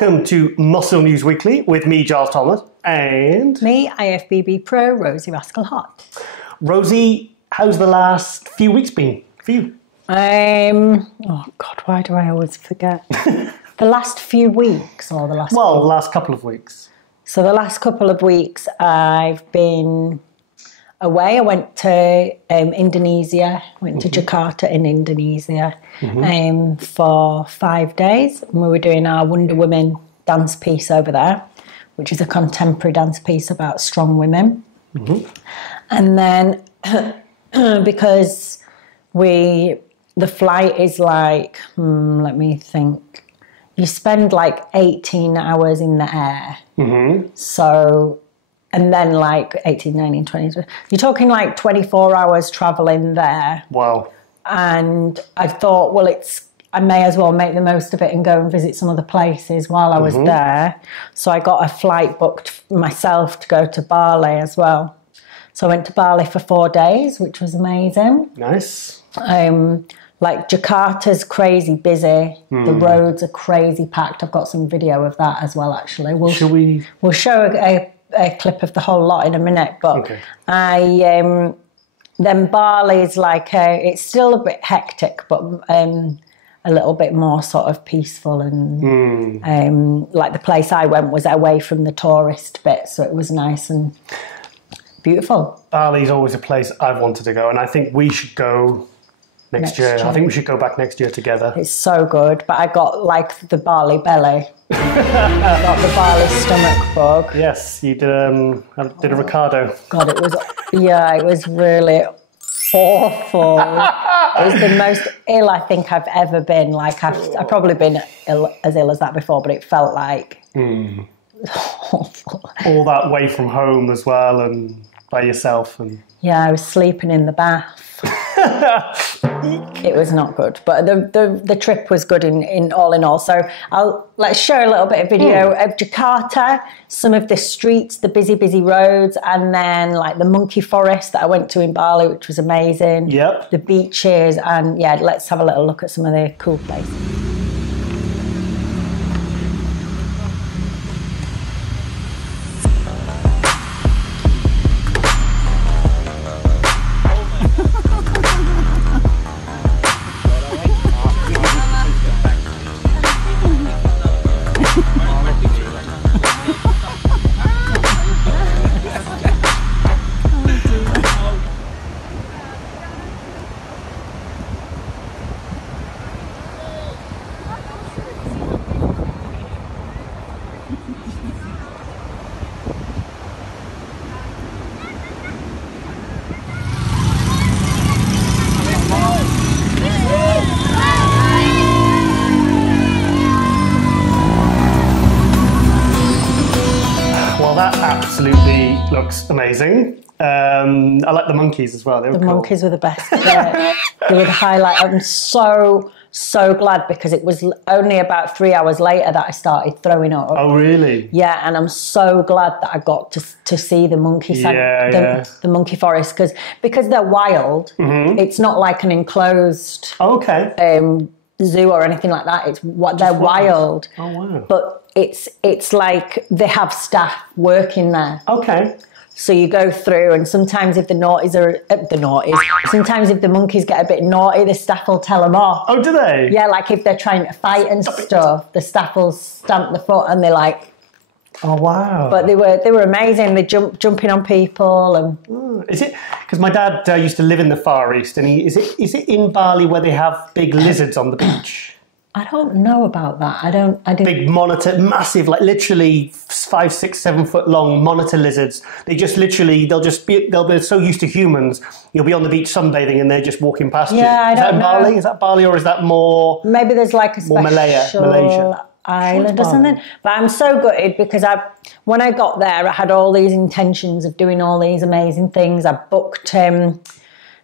welcome to Muscle News Weekly with me, Giles Thomas, and... me, IFBB Pro, Rosie Rascal Hart. Rosie, how's the last few weeks been for you? Oh God, why do I always forget? The last few weeks or the last... Well, the last couple of weeks. So the last couple of weeks I've been away. I went to Indonesia, went to Jakarta in Indonesia for 5 days. And we were doing our Wonder Woman dance piece over there, which is a contemporary dance piece about strong women. And then because the flight is like, let me think, you spend like 18 hours in the air. So, and then like 18, 19, 20, you're talking like 24 hours traveling there. Wow. And I thought, well, I may as well make the most of it and go and visit some other places while I was there. So I got a flight booked myself to go to Bali as well. So I went to Bali for 4 days, which was amazing. Nice. Like Jakarta's crazy busy. The roads are crazy packed. I've got some video of that as well, actually. We'll show a clip of the whole lot in a minute. But then Bali's like, it's still a bit hectic, but a little bit more sort of peaceful. And like the place I went was away from the tourist bit, so it was nice and beautiful. Bali's always a place I've wanted to go, and I think we should go next year. I think we should go back next year together. It's so good, but I got like the Bali belly. I got the Bali stomach bug. Yes, you did a Ricardo. God, it was really awful. It was the most ill I think I've ever been. Like I've probably been as ill as that before, but it felt like awful. All that way from home as well, and by yourself, and yeah, I was sleeping in the bath. It was not good, but the trip was good in all. So let's show a little bit of video of Jakarta, some of the streets, the busy roads, and then like the monkey forest that I went to in Bali, which was amazing. Yep. The beaches, and yeah, let's have a little look at some of the cool places. Absolutely looks amazing. I like the monkeys as well. The monkeys were the best. They were the highlight. I'm so glad, because it was only about 3 hours later that I started throwing up. Oh, really? Yeah, and I'm so glad that I got to see the monkey the monkey forest, because they're wild. It's not like an enclosed zoo or anything like that. They're wild. Oh wow! But it's like they have staff working there. Okay. So you go through, and sometimes if sometimes if the monkeys get a bit naughty, the staff will tell them off. Oh, do they? Yeah, like if they're trying to fight and stuff, the staff will stamp the foot, and they're like, oh wow! But they were amazing. They jumping on people, and is it because my dad used to live in the Far East, and is it in Bali where they have big lizards on the beach? I don't know about that. I didn't. Big monitor, massive, like literally 5, 6, 7 foot long monitor lizards. They'll be so used to humans. You'll be on the beach sunbathing and they're just walking past you. I don't know. Bali? Is that Bali, or is that more? Maybe there's like a special Malaysia island or something. But I'm so gutted, because when I got there, I had all these intentions of doing all these amazing things. I booked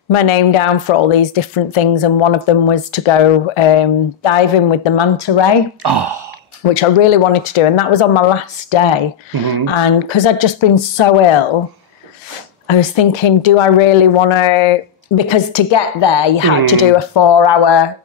my name down for all these different things, and one of them was to go diving with the manta ray, which I really wanted to do, and that was on my last day. And because I'd just been so ill, I was thinking, do I really want to, because to get there you had to do a 4-hour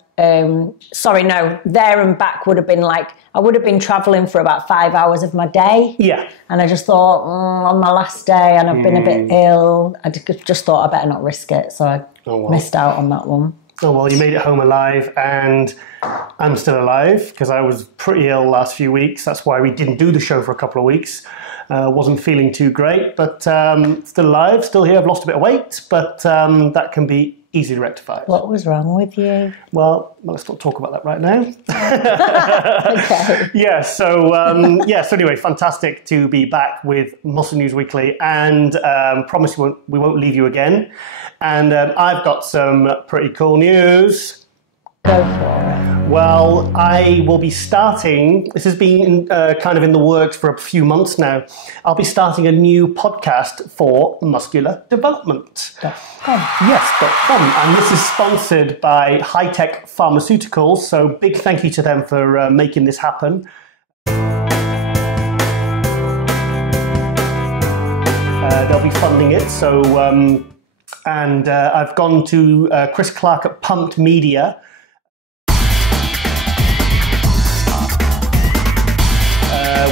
sorry, no, there and back would have been like, I would have been travelling for about 5 hours of my day. Yeah. And I just thought, on my last day, and I've been a bit ill, I just thought I better not risk it. So I missed out on that one. Oh, well, you made it home alive, and I'm still alive because I was pretty ill last few weeks. That's why we didn't do the show for a couple of weeks. Wasn't feeling too great, but still alive, still here. I've lost a bit of weight, but that can be easily rectified. What was wrong with you? Well, let's not talk about that right now. Okay. Yeah, so anyway, fantastic to be back with Muscle News Weekly, and promise we won't leave you again. And I've got some pretty cool news. Go for it. Well, I will be starting, this has been kind of in the works for a few months now, I'll be starting a new podcast for muscular development. Yes, .com. And this is sponsored by High-Tech Pharmaceuticals, so big thank you to them for making this happen. They'll be funding it, so, and I've gone to Chris Clark at Pumped Media.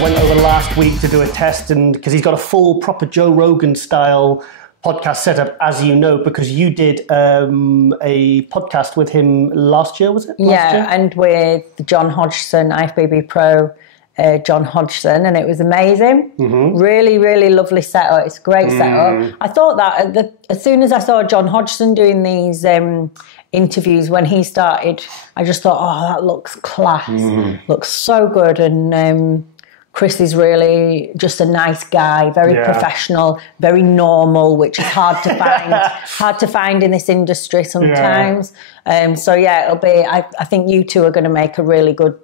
Went over last week to do a test, and because he's got a full proper Joe Rogan style podcast setup, as you know, because you did a podcast with him last year, was it? Last year? And with John Hodgson, IFBB Pro, John Hodgson, and it was amazing. Really, really lovely setup. It's a great setup. I thought that as soon as I saw John Hodgson doing these interviews when he started, I just thought, oh, that looks class. Looks so good. And Chris is really just a nice guy, very professional, very normal, which is hard to find in this industry sometimes. So yeah, it'll be. I think you two are going to make a really good,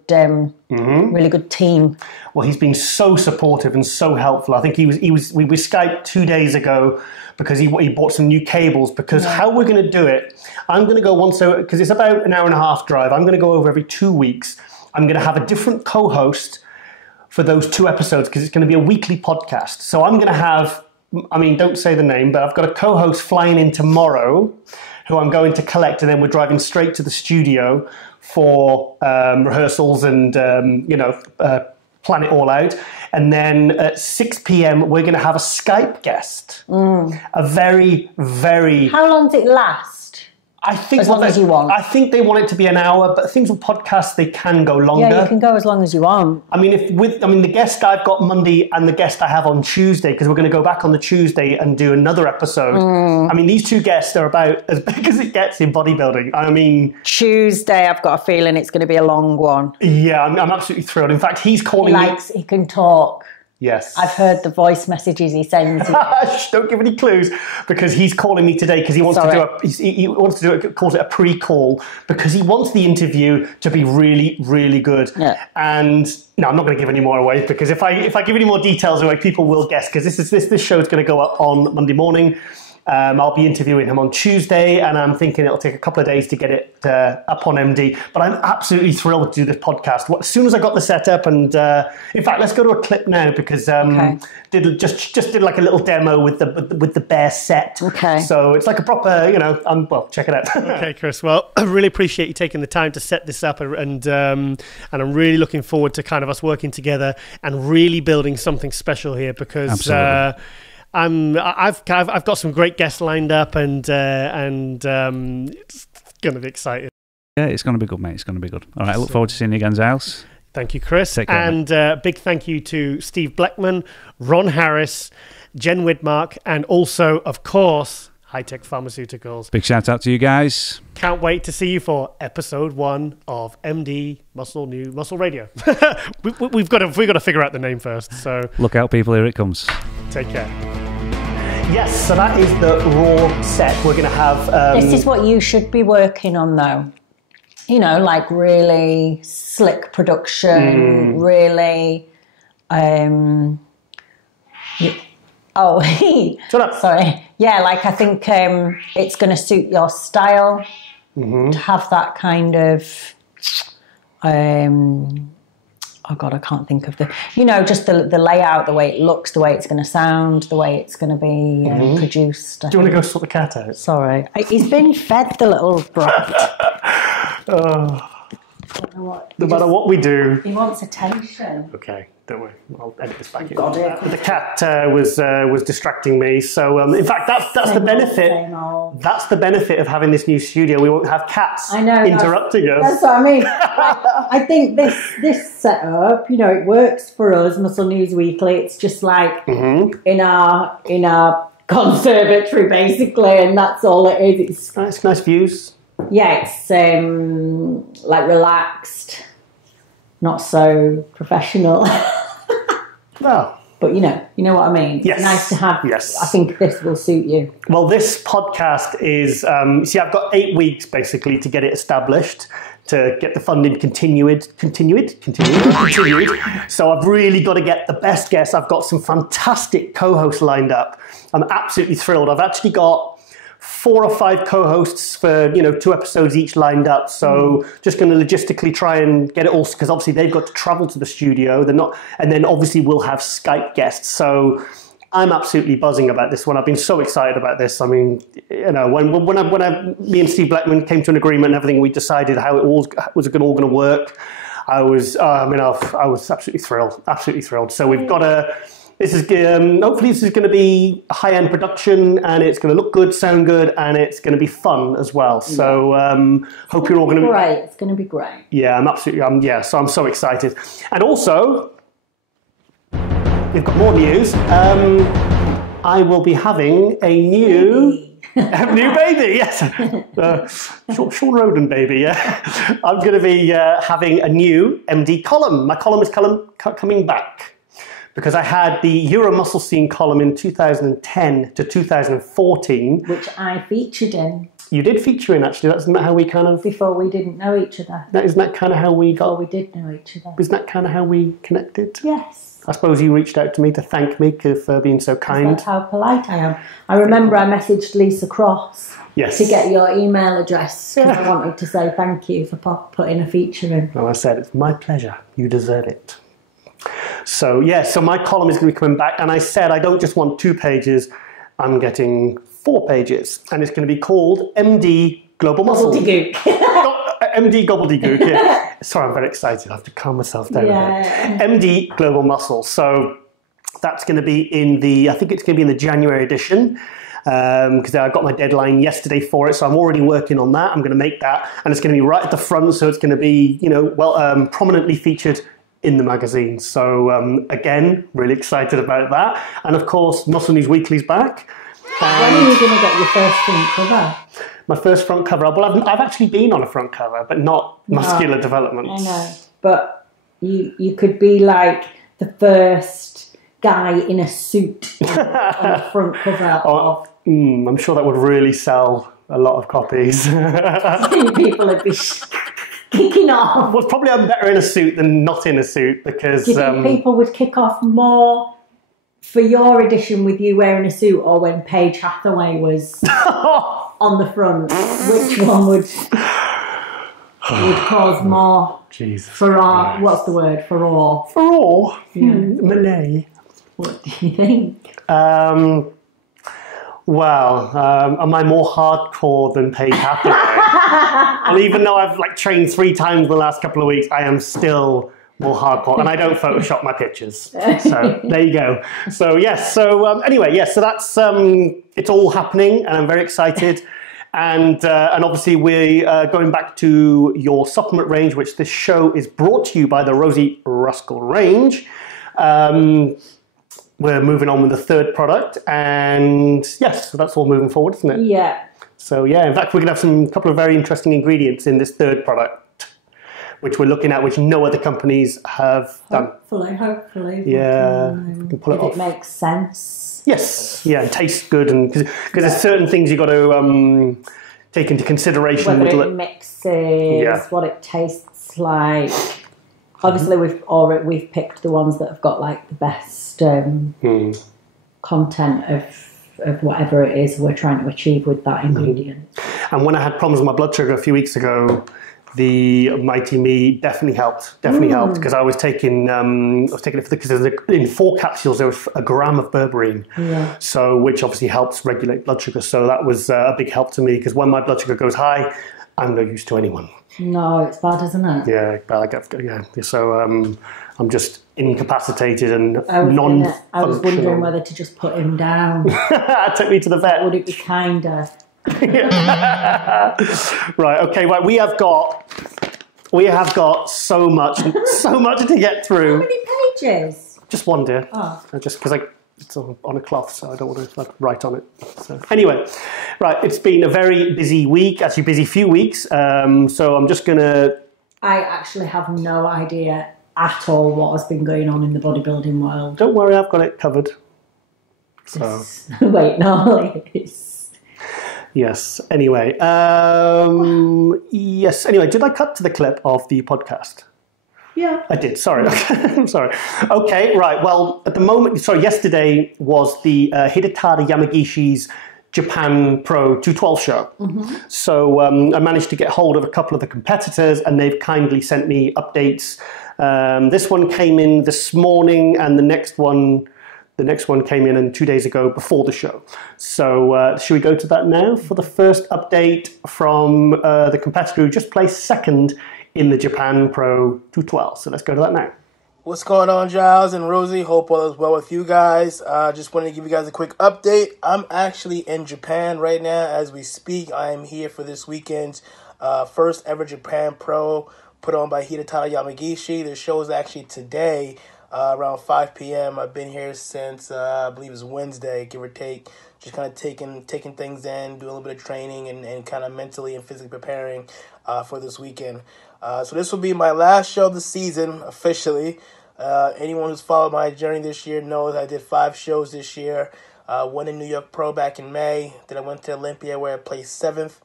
really good team. Well, he's been so supportive and so helpful. I think we Skyped 2 days ago because he bought some new cables. Because how we're going to do it, I'm going to go once because it's about an hour and a half drive. I'm going to go over every 2 weeks. I'm going to have a different co-host for those 2 episodes because it's going to be a weekly podcast. So I'm going to have, I mean, don't say the name, but I've got a co-host flying in tomorrow who I'm going to collect, and then we're driving straight to the studio for rehearsals and, plan it all out. And then at 6 p.m, we're going to have a Skype guest. A very, very... How long does it last? I think as long as you want. I think they want it to be an hour, but things with podcasts, they can go longer. Yeah, you can go as long as you want. I mean, the guest I've got Monday and the guest I have on Tuesday, because we're going to go back on the Tuesday and do another episode. I mean, these 2 guests are about as big as it gets in bodybuilding. I mean... Tuesday, I've got a feeling it's going to be a long one. Yeah, I'm absolutely thrilled. In fact, he's calling me... He can talk. Yes. I've heard the voice messages he sends you. Don't give any clues, because he's calling me today because he wants to do calls it a pre-call, because he wants the interview to be really, really good. Yeah. And no, I'm not going to give any more away, because if I give any more details away, people will guess, because this show is going to go up on Monday morning. I'll be interviewing him on Tuesday, and I'm thinking it'll take a couple of days to get it up on MD. But I'm absolutely thrilled to do this podcast. As soon as I got the setup, and in fact, let's go to a clip now, because did like a little demo with the bare set. Okay. So it's like a proper, well, check it out. Okay, Chris. Well, I really appreciate you taking the time to set this up, and I'm really looking forward to kind of us working together and really building something special here, because. I've got some great guests lined up, and it's going to be exciting. Yeah, it's going to be good, mate. It's going to be good. All right, I look forward to seeing you again, Giles. Thank you, Chris. Take care, and big thank you to Steve Bleckman, Ron Harris, Jen Widmark, and also, of course, High-Tech Pharmaceuticals. Big shout out to you guys. Can't wait to see you for episode 1 of MD Muscle Radio. we've got to figure out the name first. So look out, people! Here it comes. Take care. Yes, so that is the raw set. We're going to have... This is what you should be working on, though. Like really slick production, really... Shut up. Sorry. Yeah, like I think it's going to suit your style to have that kind of... oh God, I can't think of just the layout, the way it looks, the way it's going to sound, the way it's going to be produced. Do you want to go sort the cat out? Sorry. He's been fed, the little brat. No matter what we do. He wants attention. Okay, don't worry. I'll edit this back in. Got it. But the cat was distracting me. So in fact, that's the benefit. That's the benefit of having this new studio. We won't have cats interrupting us. That's what I mean. I think this setup, you know, it works for us. Muscle News Weekly. It's just like in our conservatory, basically, and that's all it is. It's nice views. Yeah, it's like relaxed, not so professional. Well, but you know what I mean. Yes. It's nice to have. Yes. I think this will suit you. Well, this podcast is. See, I've got 8 weeks basically to get it established, to get the funding continued. So I've really got to get the best guests. I've got some fantastic co-hosts lined up. I'm absolutely thrilled. I've actually got 4 or 5 co-hosts for 2 episodes each lined up. So just going to logistically try and get it all, because obviously they've got to travel to the studio. They're not, and then obviously we'll have Skype guests. So I'm absolutely buzzing about this one. I've been so excited about this. I mean, when me and Steve Blackman came to an agreement and everything, we decided how it all was all going to work. I was absolutely thrilled. Absolutely thrilled. So we've got hopefully this is going to be a high-end production, and it's going to look good, sound good, and it's going to be fun as well. So hope you're all going to be great. It's going to be great. Yeah, so I'm so excited. And also, we've got more news. I will be having a new baby, yes. Sean Roden baby, yeah. I'm going to be having a new MD column. My column is coming back, because I had the Euro Muscle Scene column in 2010 to 2014. Which I featured in. You did feature in, actually. Isn't that how we kind of... Before we didn't know each other. Isn't that kind of how we got... Before we did know each other. Isn't that kind of how we connected? Yes. I suppose you reached out to me to thank me for being so kind. That's how polite I am. I remember I messaged Lisa Cross to get your email address, because I wanted to say thank you for putting a feature in. Well, I said, it's my pleasure. You deserve it. So, so my column is going to be coming back, and I said I don't just want 2 pages, I'm getting 4 pages, and it's going to be called MD Global Muscle. Gobbledygook. MD Gobbledygook, yeah. Sorry, I'm very excited. I have to calm myself down a bit. MD Global Muscle. So that's going to be I think it's going to be in the January edition, because I got my deadline yesterday for it, so I'm already working on that. I'm going to make that, and it's going to be right at the front, so it's going to be, prominently featured in the magazine. So again, really excited about that. And of course, Muscle News Weekly's back. When are you going to get your first front cover? My first front cover. Well, I've actually been on a front cover, but not muscular development. I know, but you could be like the first guy in a suit on the front cover of... I'm sure that would really sell a lot of copies. People would be kicking off. Well, probably I'm better in a suit than not in a suit, because... Do you think people would kick off more for your edition with you wearing a suit, or when Paige Hathaway was on the front? Which one would cause more furore? What's the word? Furore. Furore? Malay. What do you think? Am I more hardcore than Paige Hathaway? And even though I've trained 3 times in the last couple of weeks, I am still more hardcore, and I don't Photoshop my pictures. So there you go. So yes. So anyway, yes. So that's it's all happening, and I'm very excited. And obviously we're going back to your supplement range, which this show is brought to you by the Rosie Ruskell range. We're moving on with the 3rd product, and yes, so that's all moving forward, isn't it? Yeah. So in fact, we're going to have a couple of very interesting ingredients in this 3rd product, which we're looking at, which no other companies have done. Hopefully. Yeah. We can pull it off. It makes sense. Yes. Yeah, it tastes good, and because there's certain things you've got to take into consideration. Whether it mixes, what it tastes like. Obviously, we've picked the ones that have got the best content of whatever it is we're trying to achieve with that ingredient. And when I had problems with my blood sugar a few weeks ago, the Mighty Me definitely helped. Because I was taking it because in 4 capsules there was 1 gram of berberine, so which obviously helps regulate blood sugar. So that was a big help to me, because when my blood sugar goes high, I'm no use to anyone. No, it's bad, isn't it? Yeah, So I'm just incapacitated and I was non-functional. wondering whether to just put him down. Take me to the vet. Would it be kinder? Right. Okay. Right. We have got so much to get through. How many pages? Just one, dear. Oh. Just because it's on a cloth, so I don't want to write on it. So anyway, right. It's been a very busy week. Actually, busy few weeks. So I'm just gonna. I actually have no idea at all what has been going on in the bodybuilding world. Don't worry, I've got it covered. So wait, no, yes. Anyway, yes. Anyway, did I cut to the clip of the podcast? Yeah. I did. Sorry. I'm sorry. Okay. Right. Well, at the moment, yesterday was the Hidetada Yamagishi's Japan Pro 212 show. Mm-hmm. So I managed to get hold of a couple of the competitors, and they've kindly sent me updates. This one came in this morning, and the next one came in 2 days ago before the show. So should we go to that now for the first update from the competitor who just placed second in the Japan Pro 212? So let's go to that now. What's going on, Giles and Rosie? Hope all is well with you guys. Just wanted to give you guys a quick update. I'm actually in Japan right now as we speak. I am here for this weekend's first ever Japan Pro put on by Hidetada Yamagishi. The show is actually today around 5 p.m. I've been here since I believe it's Wednesday, give or take. Just kind of taking things in, doing a little bit of training and kind of mentally and physically preparing for this weekend. So this will be my last show of the season officially. Anyone who's followed my journey this year knows I did 5 shows this year. One in New York Pro back in May. Then I went to Olympia where I placed 7th.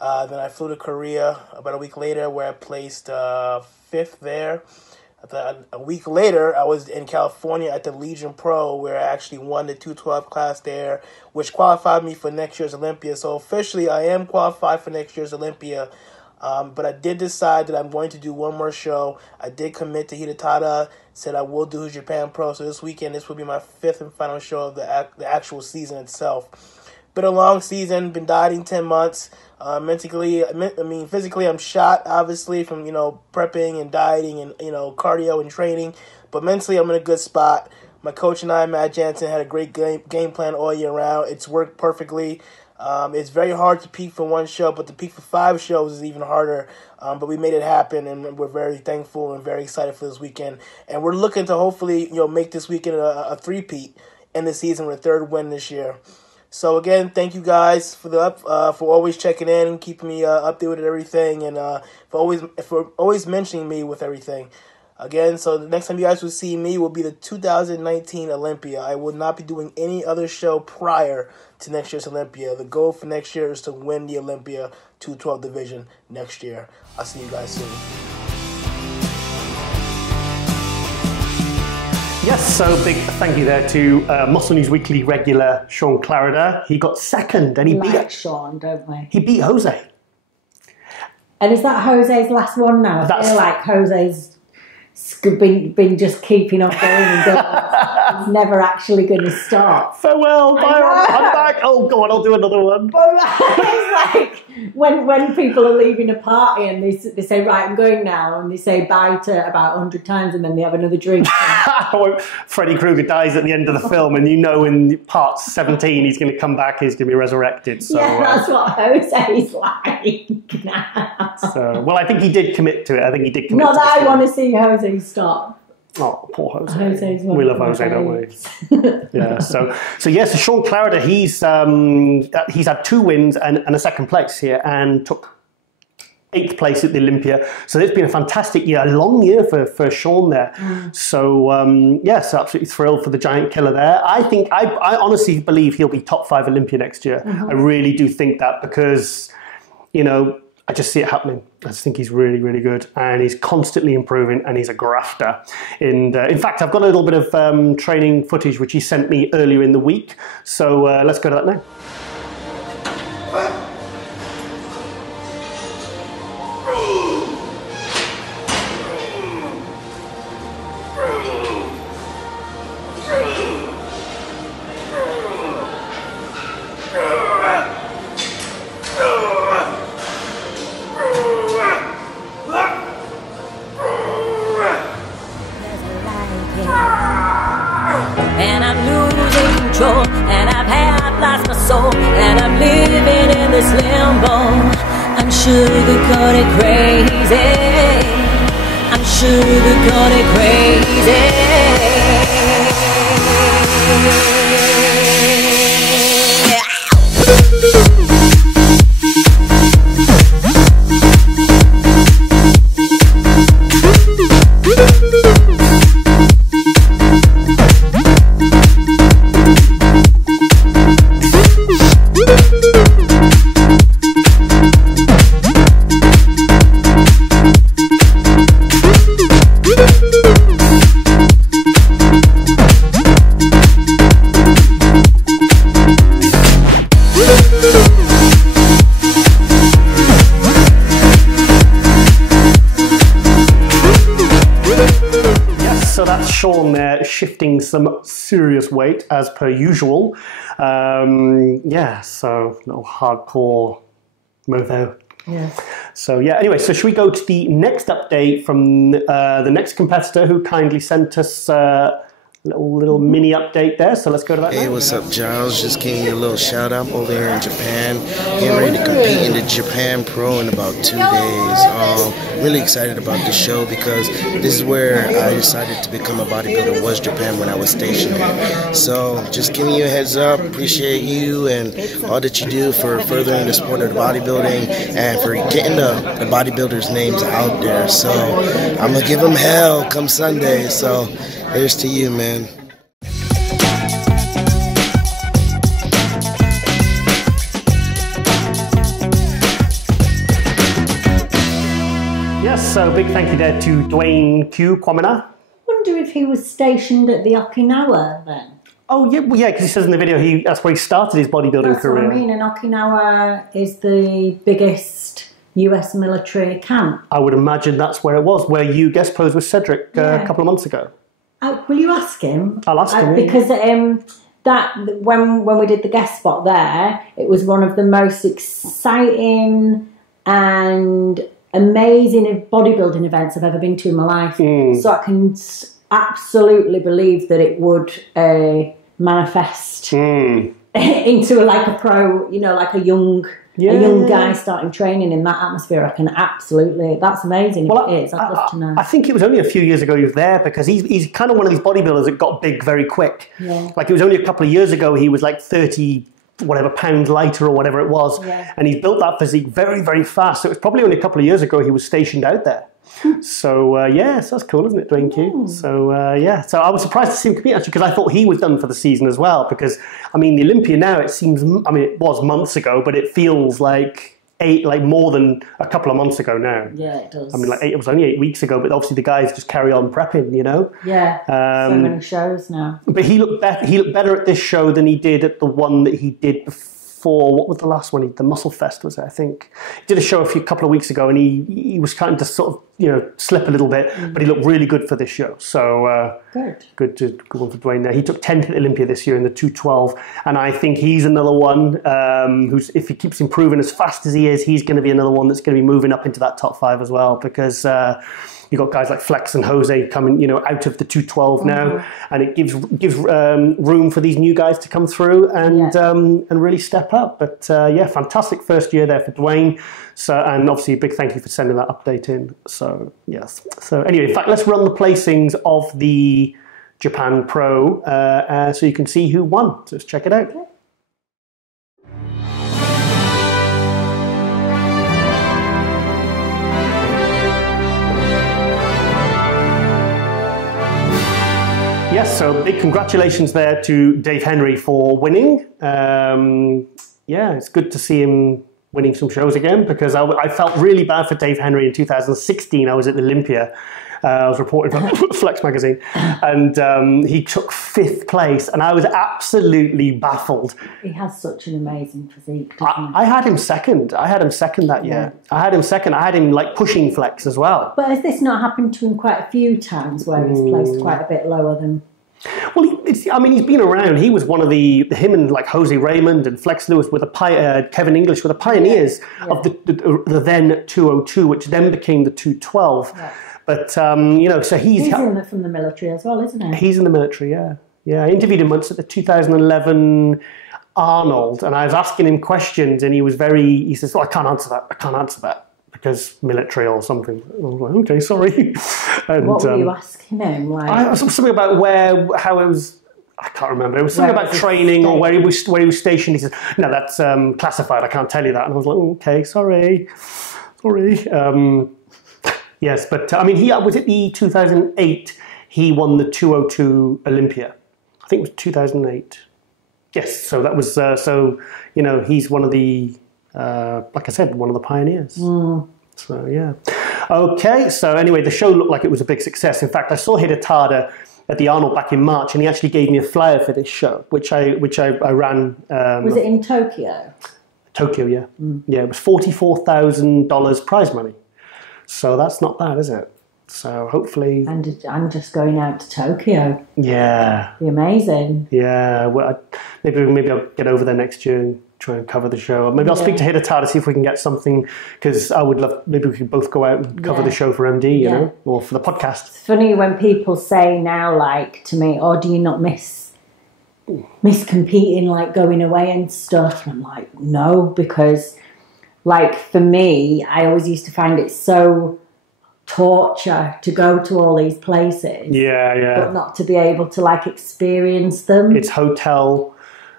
Then I flew to Korea about a week later where I placed 5th there. A week later, I was in California at the Legion Pro where I actually won the 212 class there, which qualified me for next year's Olympia. So officially, I am qualified for next year's Olympia. But I did decide that I'm going to do one more show. I did commit to Hidetada, said I will do Japan Pro. So this weekend, this will be my 5th and final show of the actual season itself. Been a long season, been dieting 10 months. Physically, I'm shot, obviously, from, prepping and dieting and, cardio and training. But mentally, I'm in a good spot. My coach and I, Matt Jansen, had a great game plan all year round. It's worked perfectly. It's very hard to peak for one show, but to peak for 5 shows is even harder. But we made it happen, and we're very thankful and very excited for this weekend. And we're looking to hopefully, make this weekend a 3-peat in the season with a 3rd win this year. So again, thank you guys for for always checking in and keeping me updated with everything, and for always mentioning me with everything. Again, so the next time you guys will see me will be the 2019 Olympia. I will not be doing any other show prior to next year's Olympia. The goal for next year is to win the Olympia 212 division next year. I'll see you guys soon. Yes, so big thank you there to Muscle News Weekly regular Sean Clarida. He got second, and he beat Sean, don't we? He beat Jose. And is that Jose's last one now? I feel like Jose's been just keeping on going and going. He's never actually going to stop. Farewell, bye, I'm back. Oh, go on, I'll do another one. It's like when people are leaving a party and they say, right, I'm going now, and they say bye to about 100 times and then they have another drink. Freddy Krueger dies at the end of the film, and in part 17 he's going to come back, he's going to be resurrected. So, yeah, that's what Jose's like now. Well, I think he did commit to it. Not that I want to see Jose stop. Oh, poor Jose. We love Jose, don't we? Yeah. So Sean Clarida, he's had 2 wins and a 2nd place here, and took 8th place at the Olympia. So it's been a fantastic year, a long year for Sean there. So so absolutely thrilled for the giant killer there. I honestly believe he'll be top 5 Olympia next year. I really do think that, because I just see it happening. I just think he's really, really good, and he's constantly improving, and he's a grafter. And in fact, I've got a little bit of training footage which he sent me earlier in the week. So let's go to that now. sugar-coated crazy. I'm sugar-coated crazy. Sean there shifting some serious weight as per usual. Yeah, so little hardcore mofo. Yeah. So yeah, anyway, so should we go to the next update from the next competitor who kindly sent us little mini update there, so let's go to that. Hey, what's up, Giles? Just giving you a little shout out over here in Japan. Getting ready to compete in the Japan Pro in about 2 days. Really excited about this show because this is where I decided to become a bodybuilder, was Japan, when I was stationed there. So just giving you a heads up. Appreciate you and all that you do for furthering the sport of the bodybuilding and for getting the bodybuilders' names out there. So I'm going to give them hell come Sunday. So here's to you, man. Yes, so big thank you there to Dwayne Q. Kwamina. Wonder if he was stationed at the Okinawa then. Oh yeah, well, yeah, because he says in the video that's where he started his bodybuilding career. What I mean, and Okinawa is the biggest US military camp. I would imagine that's where it was, where you guest posed with Cedric a couple of months ago. Will you ask him? I'll ask him. Because that when we did the guest spot there, it was one of the most exciting and amazing bodybuilding events I've ever been to in my life. So I can absolutely believe that it would manifest into like a pro, like a young guy starting training in that atmosphere. I can absolutely, that's amazing. Well, if it is, I'd love to know. I think it was only a few years ago he was there because he's kind of one of these bodybuilders that got big very quick. Yeah. Like it was only a couple of years ago he was like 30 whatever pounds lighter or whatever it was, and he built that physique very, very fast. So it was probably only a couple of years ago he was stationed out there. So yeah, so that's cool, isn't it, Dwayne Q? So yeah, so I was surprised to see him compete actually because I thought he was done for the season as well. Because I mean, the Olympia now, it seems, I mean, it was months ago, but it feels like more than a couple of months ago now. Yeah, it does. I mean, it was only 8 weeks ago, but obviously the guys just carry on prepping, Yeah, so many shows now. But he looked better at this show than he did at the one that he did before. What was the last one? The Muscle Fest was it, I think. He did a show a couple of weeks ago, and he was trying to sort of slip a little bit, but he looked really good for this show. So good one for Dwayne there. He took 10th at Olympia this year in the 212, and I think he's another one who's, if he keeps improving as fast as he is, he's going to be another one that's going to be moving up into that top 5 as well, because you've got guys like Flex and Jose coming, out of the 212 now, and it gives room for these new guys to come through and really step up. But yeah, fantastic first year there for Dwayne. So, and obviously a big thank you for sending that update in. So yes. So anyway, in fact, let's run the placings of the Japan Pro so you can see who won. So let's check it out. Okay. Yes, so big congratulations there to Dave Henry for winning. Yeah, it's good to see him winning some shows again because I felt really bad for Dave Henry in 2016. I was at the Olympia. I was reporting for Flex magazine, and he took 5th place, and I was absolutely baffled. He has such an amazing physique. I had him second. I had him second that year. I had him second. I had him like pushing Flex as well. But has this not happened to him quite a few times where he's placed quite a bit lower than? Well, I mean, he's been around. He was one of him and like Jose Raymond and Flex Lewis were Kevin English were the pioneers of the then 202, which then became the 212. Yeah. But, so he's from the military as well, isn't he? He's in the military, yeah. Yeah, I interviewed him once at the 2011 Arnold, and I was asking him questions, and he says, "Oh, I can't answer that because military or something." I was like, "Okay, sorry." And, what were you asking him? Like, something about how it was. I can't remember. It was something about training or where he was stationed. He says, "No, that's classified. I can't tell you that." And I was like, "Okay, sorry." Yes, but I mean, he was it the 2008. He won the 202 Olympia. I think it was 2008. Yes, so that was he's one of the like I said, one of the pioneers. So yeah. Okay, so anyway, the show looked like it was a big success. In fact, I saw Hidetada at the Arnold back in March, and he actually gave me a flyer for this show, which I ran. Was it in Tokyo? Tokyo, yeah. Yeah, it was $44,000 prize money. So that's not bad, is it? So hopefully... And I'm just going out to Tokyo. Yeah. Be amazing. Yeah. Well, maybe I'll get over there next year and try and cover the show. Maybe I'll speak to Hidetada to see if we can get something, because I would love... Maybe we could both go out and cover the show for MD, you know, or for the podcast. It's funny when people say now, like, to me, "Oh, do you not miss competing, like going away and stuff?" And I'm like, no, because, like, for me, I always used to find it so torture to go to all these places, but not to be able to, like, experience them. It's hotel,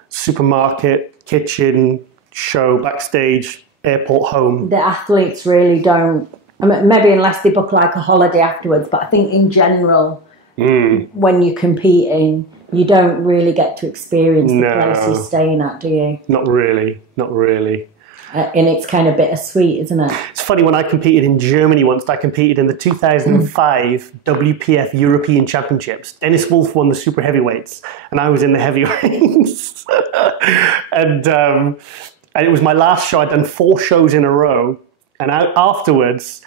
supermarket, kitchen, show, backstage, airport, home. The athletes really don't, I mean, maybe unless they book like a holiday afterwards, but I think in general, when you're competing, you don't really get to experience the place you're staying at, do you? Not really. And it's kind of bittersweet, isn't it? It's funny, when I competed in Germany once, I competed in the 2005 WPF European Championships. Dennis Wolf won the super heavyweights, and I was in the heavyweights. and it was my last show. I'd done 4 shows in a row, and afterwards...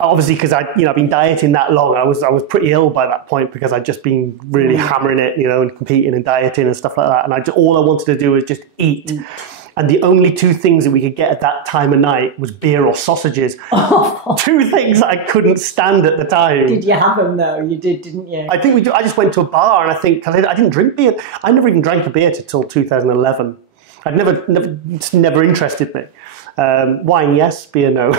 Obviously, because I'd been dieting that long, I was pretty ill by that point, because I'd just been really hammering it, and competing and dieting and stuff like that. And all I wanted to do was just eat. And the only 2 things that we could get at that time of night was beer or sausages. 2 things that I couldn't stand at the time. Did you have them though? You did, didn't you? I think we do. I just went to a bar, and I think, because I didn't drink beer. I never even drank a beer until 2011. It's never interested me. Wine, yes. Beer, no.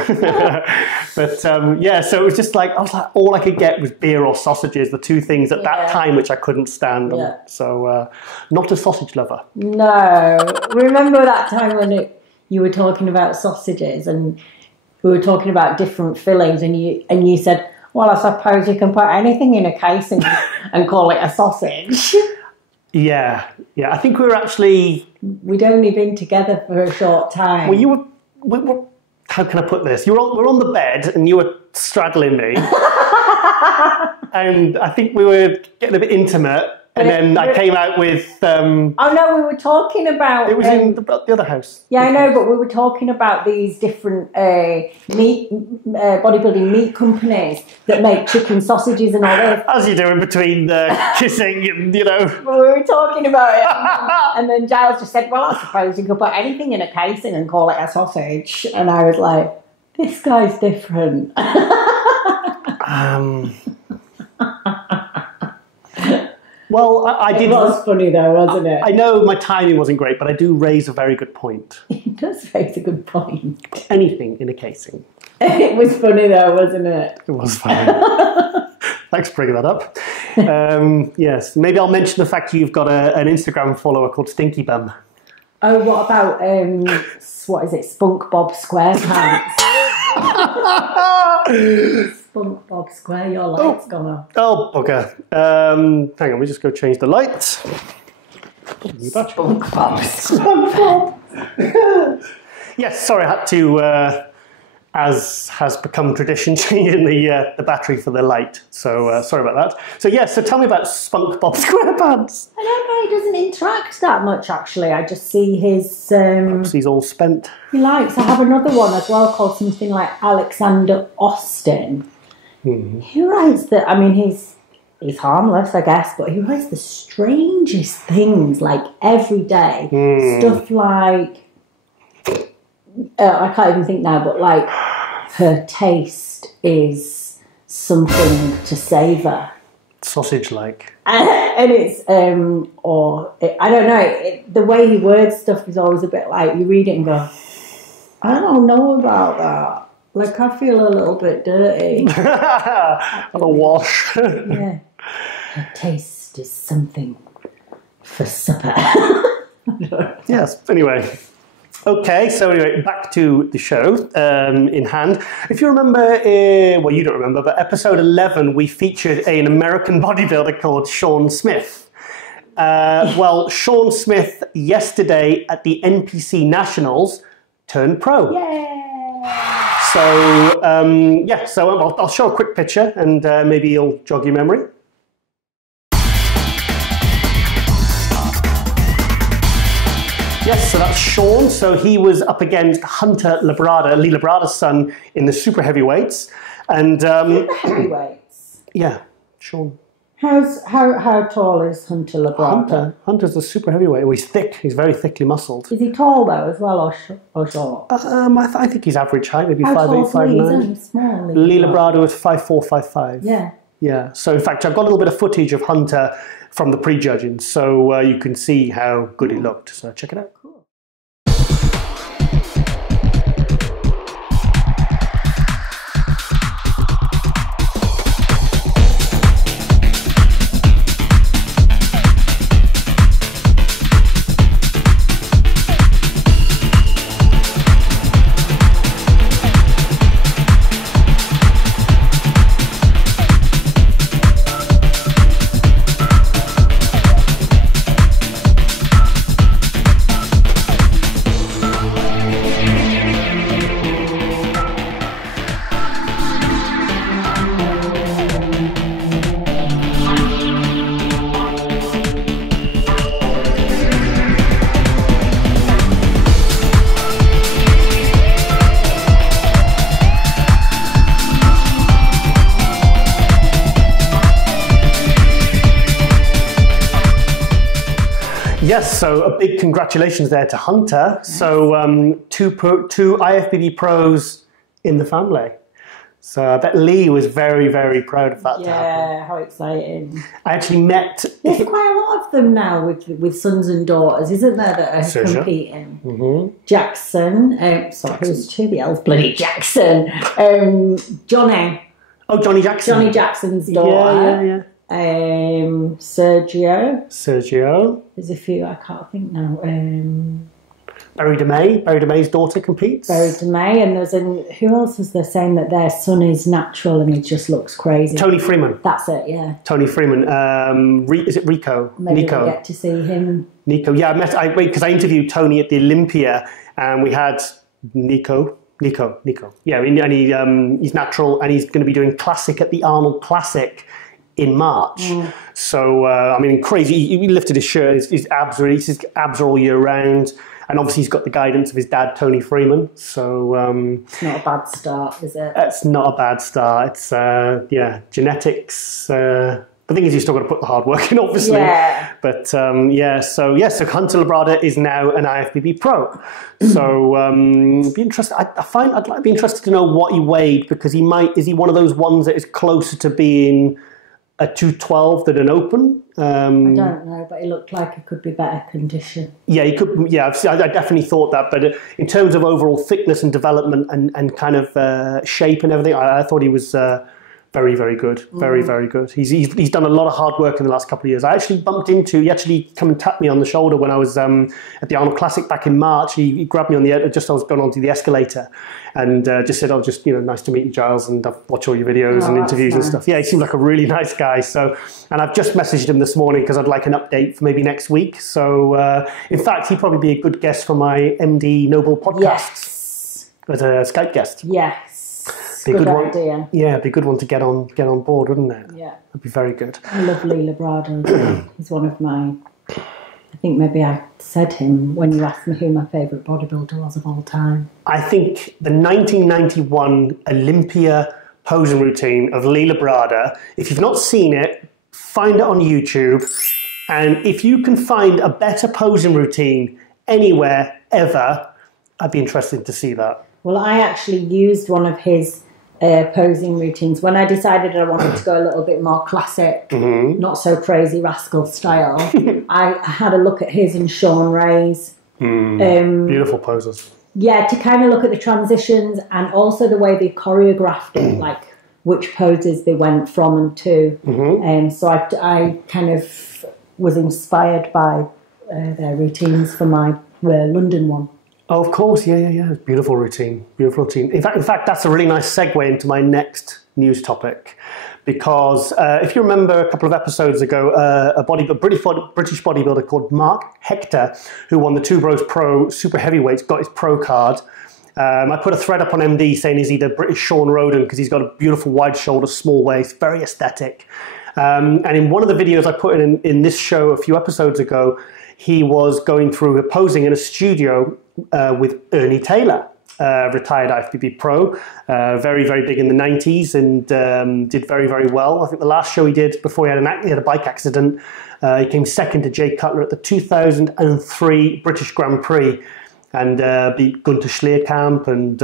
But so it was just like, I was like, all I could get was beer or sausages, the 2 things at that time which I couldn't stand. Yeah. So not a sausage lover. No. Remember that time when you were talking about sausages, and we were talking about different fillings, and you said, "Well, I suppose you can put anything in a casing and call it a sausage." Yeah. I think we were actually... We'd only been together for a short time. Well, you were how can I put this? We're on the bed, and you were straddling me. And I think we were getting a bit intimate. And then I came out with... oh, no, we were talking about... It was in the other house. Yeah, I know, but we were talking about these different bodybuilding meat companies that make chicken sausages and all this. As you do in between kissing and, Well, we were talking about it. And then Giles just said, "Well, I suppose you could put anything in a casing and call it a sausage." And I was like, this guy's different. Well, I did... It was funny though, wasn't it? I know my timing wasn't great, but I do raise a very good point. It does raise a good point. Put anything in a casing. It was funny though, wasn't it? It was funny. Thanks for bringing that up. Yes, maybe I'll mention the fact you've got an Instagram follower called Stinky Bum. Oh, what about, what is it, Spunk Bob SquarePants? Spunk Bob Square, your light's gone off. Oh, bugger. Hang on, we just go change the lights. Spunk Bob. Spunk Bob. Yes, sorry, I had to, as has become tradition, changing the battery for the light. So sorry about that. So tell me about Spunk Bob SquarePants. I don't know, he doesn't interact that much actually. I just see his... Perhaps he's all spent. He likes... I have another one as well called something like Alexander Austin. He writes that... I mean, he's harmless, I guess, but he writes the strangest things, like every day. Stuff like... I can't even think now, but like, her taste is something to savour. Sausage-like. And it's, I don't know, the way he words stuff is always a bit like, you read it and go, I don't know about that. Like, I feel a little bit dirty. A wash. Yeah. Her taste is something for supper. Yes, anyway. Okay, so anyway, back to the show in hand. If you remember, well, you don't remember, but episode 11, we featured an American bodybuilder called Sean Smith. Well, Sean Smith, yesterday at the NPC Nationals, turned pro. Yay! So, so I'll show a quick picture and maybe you'll jog your memory. Yes, so that's Sean. So he was up against Hunter Labrada, Lee Labrada's son, in the super heavyweights. And Super heavyweights? Yeah, Sean. How tall is Hunter Labrada? Hunter's the super heavyweight. Well, he's thick. He's very thickly muscled. Is he tall though as well, or short? I think he's average height, maybe 5'8", 5'9". Small. Lee Labrada was 5'4", 5'5". Yeah. Yeah. So in fact, I've got a little bit of footage of Hunter from the pre-judging, so you can see how good he looked. So check it out. Yes, so a big congratulations there to Hunter. Yes. So two IFBB pros in the family. So I bet Lee was very, very proud of that to happen. Yeah, how exciting. I actually met... There's quite a lot of them now with sons and daughters, isn't there, that are competing? Mm-hmm. Jackson, who's two the elves? Bloody Jackson. Johnny. Oh, Johnny Jackson. Johnny Jackson's daughter. Yeah. Sergio. There's a few, I can't think now. Barry DeMay's daughter competes. Barry DeMay, and who else is there saying that their son is natural and he just looks crazy? Tony Freeman. That's it, yeah. Tony Freeman. Is it Rico? Maybe Nico. we'll get to see him. Nico, yeah, because I interviewed Tony at the Olympia, and we had Nico. Yeah, and he's natural, and he's going to be doing classic at the Arnold Classic in March. So, crazy. He lifted his shirt, his abs are all year round. And obviously he's got the guidance of his dad, Tony Freeman. So it's not a bad start, is it? It's not a bad start. It's genetics. The thing is, you still got to put the hard work in, obviously. Yeah. But so Hunter Labrada is now an IFBB pro. So be interested. I'd be interested to know what he weighed, because is he one of those ones that is closer to being a 212 than an open? I don't know, but it looked like it could be better condition. Yeah, he could. Yeah, I definitely thought that. But in terms of overall thickness and development and kind of shape and everything, I thought he was very, very good. Very, very good. He's done a lot of hard work in the last couple of years. I actually he actually come and tapped me on the shoulder when I was at the Arnold Classic back in March. He grabbed me on I was going onto the escalator, and just said, nice to meet you, Giles, and I've watched all your videos and interviews and stuff. Yeah, he seemed like a really nice guy. So, and I've just messaged him this morning because I'd like an update for maybe next week. So, in fact, he'd probably be a good guest for my MD Noble podcast. Yes. As a Skype guest. Yes. Be a good idea. One. Yeah, it'd be a good one to get on board, wouldn't it? Yeah. That'd be very good. I love Lee Labrada. He's one of my... I think maybe I said him when you asked me who my favourite bodybuilder was of all time. I think the 1991 Olympia posing routine of Lee Labrada, if you've not seen it, find it on YouTube. And if you can find a better posing routine anywhere, ever, I'd be interested to see that. Well, I actually used one of his posing routines. When I decided I wanted to go a little bit more classic, not so crazy rascal style, I had a look at his and Sean Ray's. Beautiful poses. Yeah, to kind of look at the transitions and also the way they choreographed it, like which poses they went from and to. So I kind of was inspired by their routines for my London one. Oh, of course, yeah. Beautiful routine, beautiful routine. In fact, that's a really nice segue into my next news topic, because if you remember a couple of episodes ago, a British bodybuilder called Mark Hector, who won the Two Bros Pro Super Heavyweights, got his pro card. I put a thread up on MD saying he's either British Sean Roden because he's got a beautiful wide shoulder, small waist, very aesthetic. And in one of the videos I put in this show a few episodes ago, he was going through posing in a studio with Ernie Taylor, retired IFBB pro, very, very big in the 90s and did very, very well. I think the last show he did before he had a bike accident, he came second to Jay Cutler at the 2003 British Grand Prix and beat Gunther Schlierkamp and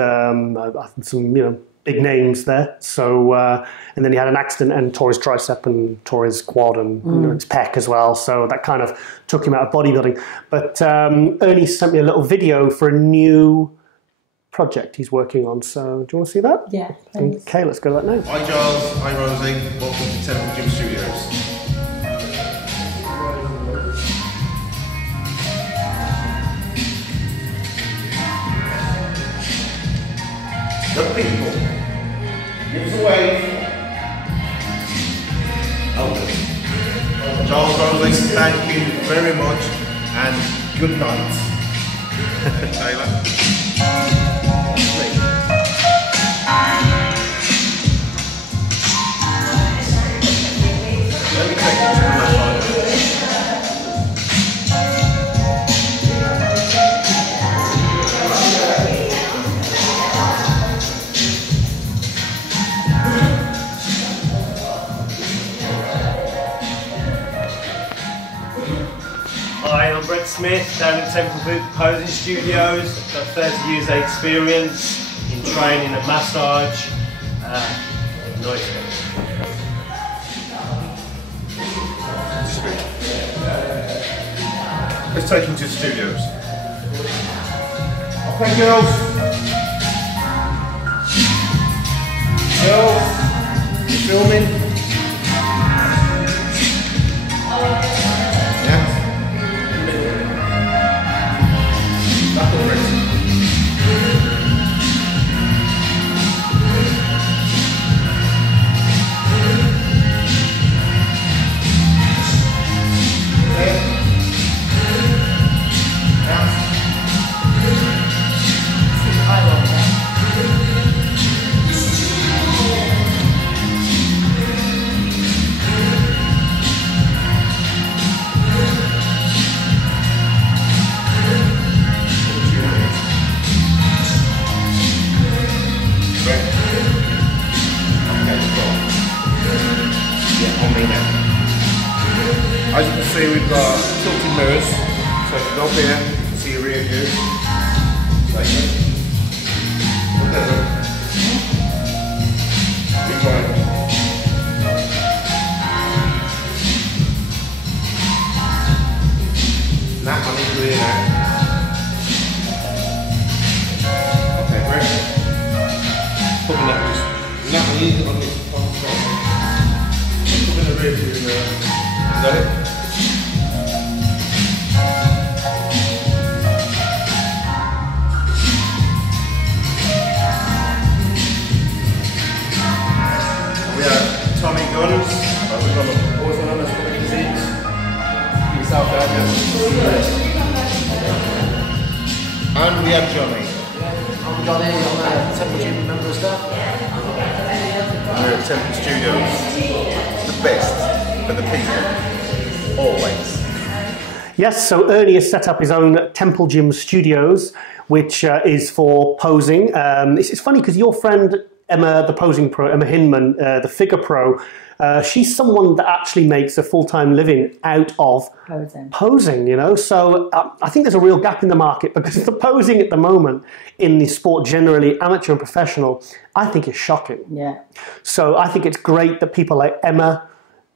some, big names there. So, and then he had an accident and tore his tricep and tore his quad and his pec as well. So that kind of took him out of bodybuilding. But Ernie sent me a little video for a new project he's working on. So do you want to see that? Yeah, thanks. Okay, let's go to that now. Hi Giles, hi Rosie, welcome to Temple Gym Studios. The people. Give us a wave. Okay. Giles, Rosie, thank you very much and good night. Taylor. Let me take you to my side. Hi, I'm Brett Smith, down in Temple Posing Studios. I've got 30 years experience in training and massage. Nice. Let's take him to the studios. Okay, girls. Girls, you filming? As you can see, we've got tilted mirrors, so if you go up here, you can see a rear view. Like it. Look at it. Big one. Now I need to do now. Okay, great. Putting that just now I need on this one spot. Put in the rear view there. Got it? We have Tommy Guns, also known as Tommy Disease. He's out there. And we have Johnny. I'm Johnny, I'm a Temple Gym member of staff. We're at Temple Studios. The best for the people. Always. Yes, so Ernie has set up his own Temple Gym Studios, which is for posing. It's funny because your friend Emma, the posing pro, Emma Hinman, the figure pro, she's someone that actually makes a full-time living out of posing, you know. So I think there's a real gap in the market because the posing at the moment in the sport generally, amateur and professional, I think is shocking. Yeah. So I think it's great that people like Emma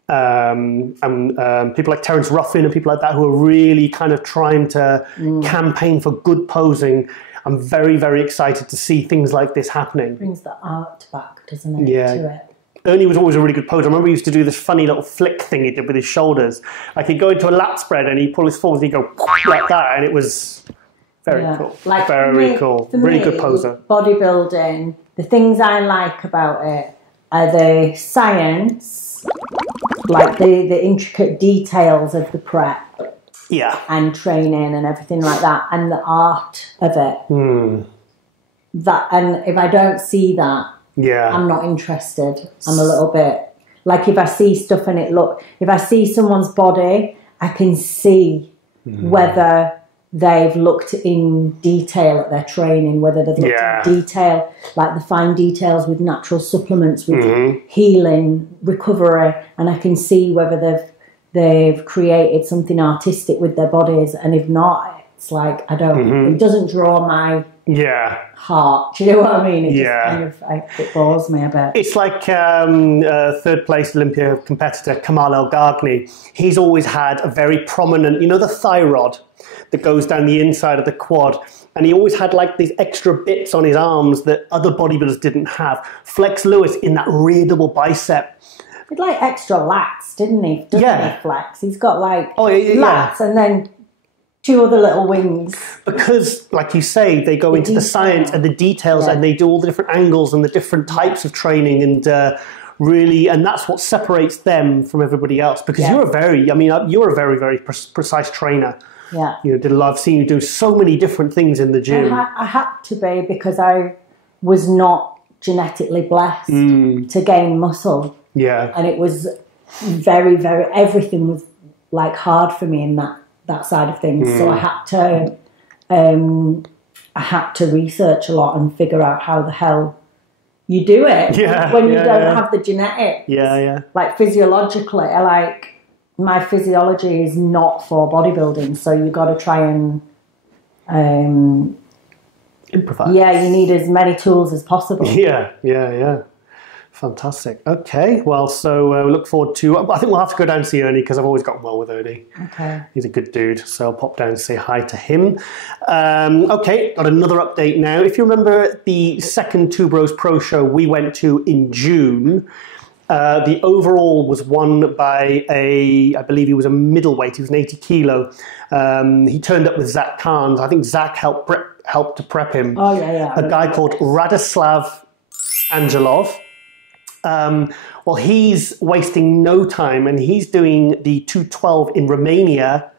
and people like Terence Ruffin and people like that who are really kind of trying to campaign for good posing. I'm very, very excited to see things like this happening. Brings the art back, doesn't it, to it? Ernie was always a really good poser. I remember he used to do this funny little flick thing he did with his shoulders. Like he'd go into a lat spread and he'd pull his forwards and he'd go like that, and it was very cool. Like very cool. Really good poser. Bodybuilding, the things I like about it are the science, like the intricate details of the prep. Yeah. And training and everything like that, and the art of it. That, and if I don't see that, I'm not interested. I'm a little bit like, if I see stuff and if I see someone's body, I can see whether they've looked in detail at their training, whether they've looked in detail, like the fine details with natural supplements, with healing, recovery, and I can see whether they've created something artistic with their bodies, and if not, it's like, I don't, it doesn't draw my heart. Do you know what I mean? It just kind of, it bores me a bit. It's like third place Olympia competitor Kamal El Gargni. He's always had a very prominent, you know, the thigh rod that goes down the inside of the quad. And he always had like these extra bits on his arms that other bodybuilders didn't have. Flex Lewis in that rear double bicep. He'd like extra lats, didn't he? Doesn't he, Flex? He's got like lats and then two other little wings. Because, like you say, they go into the science and the details, and they do all the different angles and the different types of training, and and that's what separates them from everybody else. Because you're a very, very precise trainer. Yeah. You know, I've seen you do so many different things in the gym. I had to be, because I was not genetically blessed to gain muscle. Yeah. And it was very, very, everything was like hard for me in that side of things. So I had to research a lot and figure out how the hell you do it when you don't have the genetics. Like physiologically, like my physiology is not for bodybuilding, so you got to try and improvise. Yeah, you need as many tools as possible. Yeah. Fantastic. Okay, well, so we look forward to... I think we'll have to go down and see Ernie, because I've always gotten well with Ernie. Okay. He's a good dude, so I'll pop down and say hi to him. Okay, got another update now. If you remember the second Two Bros Pro show we went to in June, the overall was won by I believe he was a middleweight, he was an 80 kilo. He turned up with Zach Carnes. I think Zach helped to prep him. Oh, yeah. A guy called Radislav Angelov. Well, he's wasting no time, and he's doing the 212 in Romania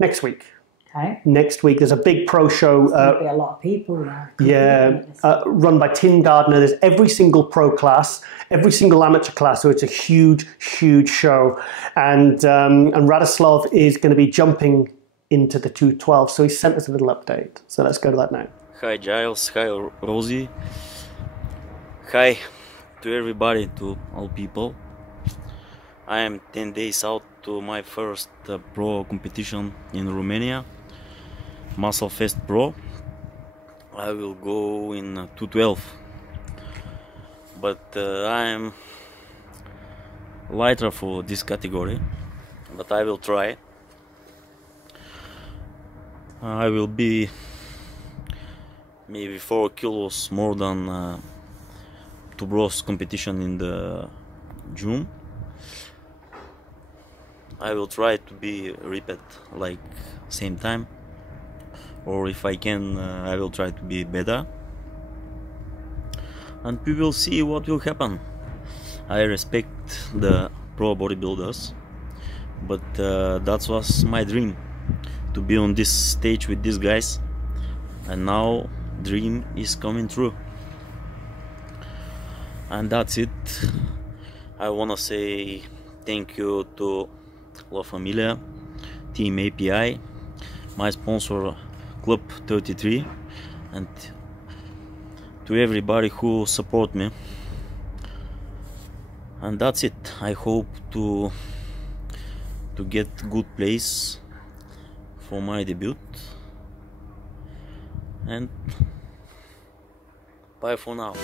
next week. Okay. Next week, there's a big pro show. There'll be a lot of people there. Run by Tim Gardner. There's every single pro class, every single amateur class, so it's a huge, huge show. And Radislav is going to be jumping into the 212, so he sent us a little update. So let's go to that now. Hi Giles, hi Rosie, hi to everybody, to all people. I am 10 days out to my first pro competition in Romania, Muscle Fest Pro. I will go in 212, but I am lighter for this category, but I will try. I will be maybe 4 kilos more than Two Bros competition in the June. I will try to be repeat like same time, or if I can, I will try to be better, and we will see what will happen. I respect the pro bodybuilders, but that was my dream, to be on this stage with these guys, and now dream is coming true. And that's it. I wanna say thank you to La Familia, Team API, my sponsor Club 33, and to everybody who support me. And that's it. I hope to get good place for my debut. And bye for now.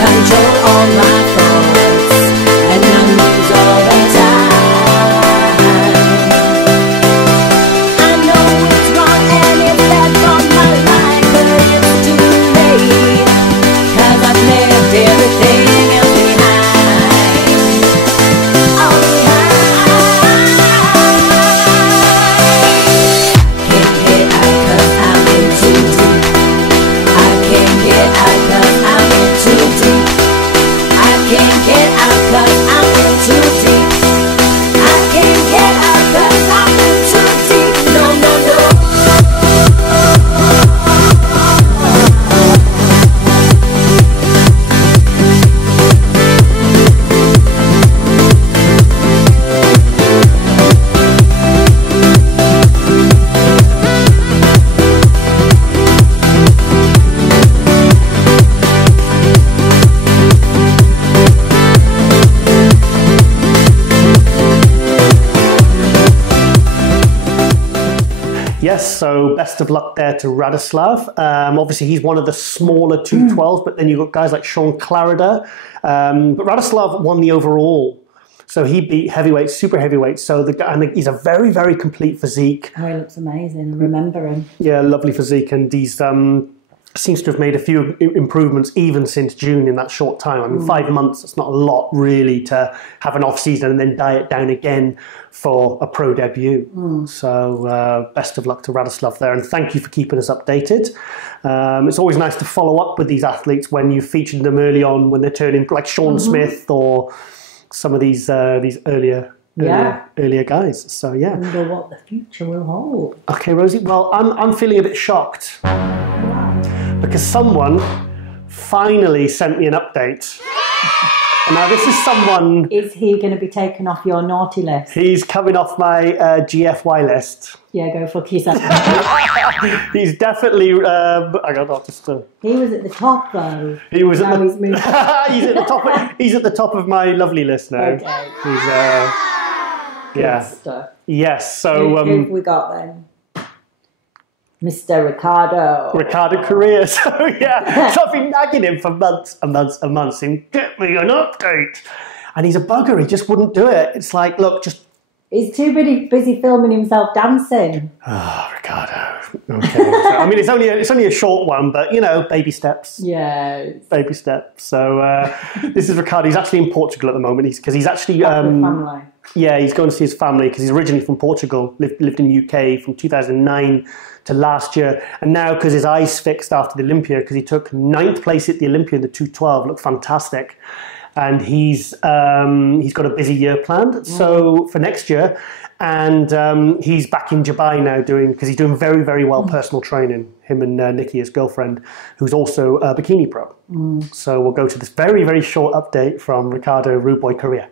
Control all my thoughts, and I lose all the time. I know it's wrong and it's bad for my life, but it's too late, 'cause I've left everything else behind. All behind. Can't get out 'cause I'm in too deep. I can't get out 'cause I'm in too deep. I can't get out 'cause I'm in too deep. I can't get out 'cause I'm in too deep. No, no, no. Yes, so best of luck there to Radoslav. Obviously, he's one of the smaller 212s, but then you've got guys like Sean Clarida. But Radoslav won the overall. So he beat heavyweight, super heavyweight. So the guy, and he's a very, very complete physique. Oh, he looks amazing. Remember him. Yeah, lovely physique. And he's seems to have made a few improvements even since June in that short time. I mean, 5 months, it's not a lot really to have an off-season and then diet down again for a pro debut. So best of luck to Radoslav there, and thank you for keeping us updated. It's always nice to follow up with these athletes when you've featured them early on, when they're turning, like Sean Smith or some of these earlier guys. So yeah. I wonder what the future will hold. Okay, Rosie. Well, I'm feeling a bit shocked because someone finally sent me an update. Now, this is someone... Is he going to be taken off your naughty list? He's coming off my GFY list. Yeah, go fuck yourself. He's definitely... I got not just... He was at the top, though. He was now at the... he's moved. he's at the top. He's at the top of my lovely list now. Okay. He's yeah. Stuff. Yes. So who have we got then? Mr. Ricardo Correa. So yeah, so I've been nagging him for months and months and months saying, get me an update. And he's a bugger, he just wouldn't do it. It's like, look, just... He's too busy filming himself dancing. Oh, Ricardo. Okay. So, I mean, it's only a short one, but, you know, baby steps. Yeah. Baby steps. So this is Ricardo. He's actually in Portugal at the moment. He's actually... family. Yeah, he's going to see his family because he's originally from Portugal, lived in the UK from 2009 to last year. And now, because his eyes fixed after the Olympia, because he took 9th place at the Olympia in the 212, looked fantastic. And he's got a busy year planned so for next year. And he's back in Dubai now because he's doing very, very well personal training, him and Nikki, his girlfriend, who's also a bikini pro. So we'll go to this very, very short update from Ricardo Rude Boy Korea.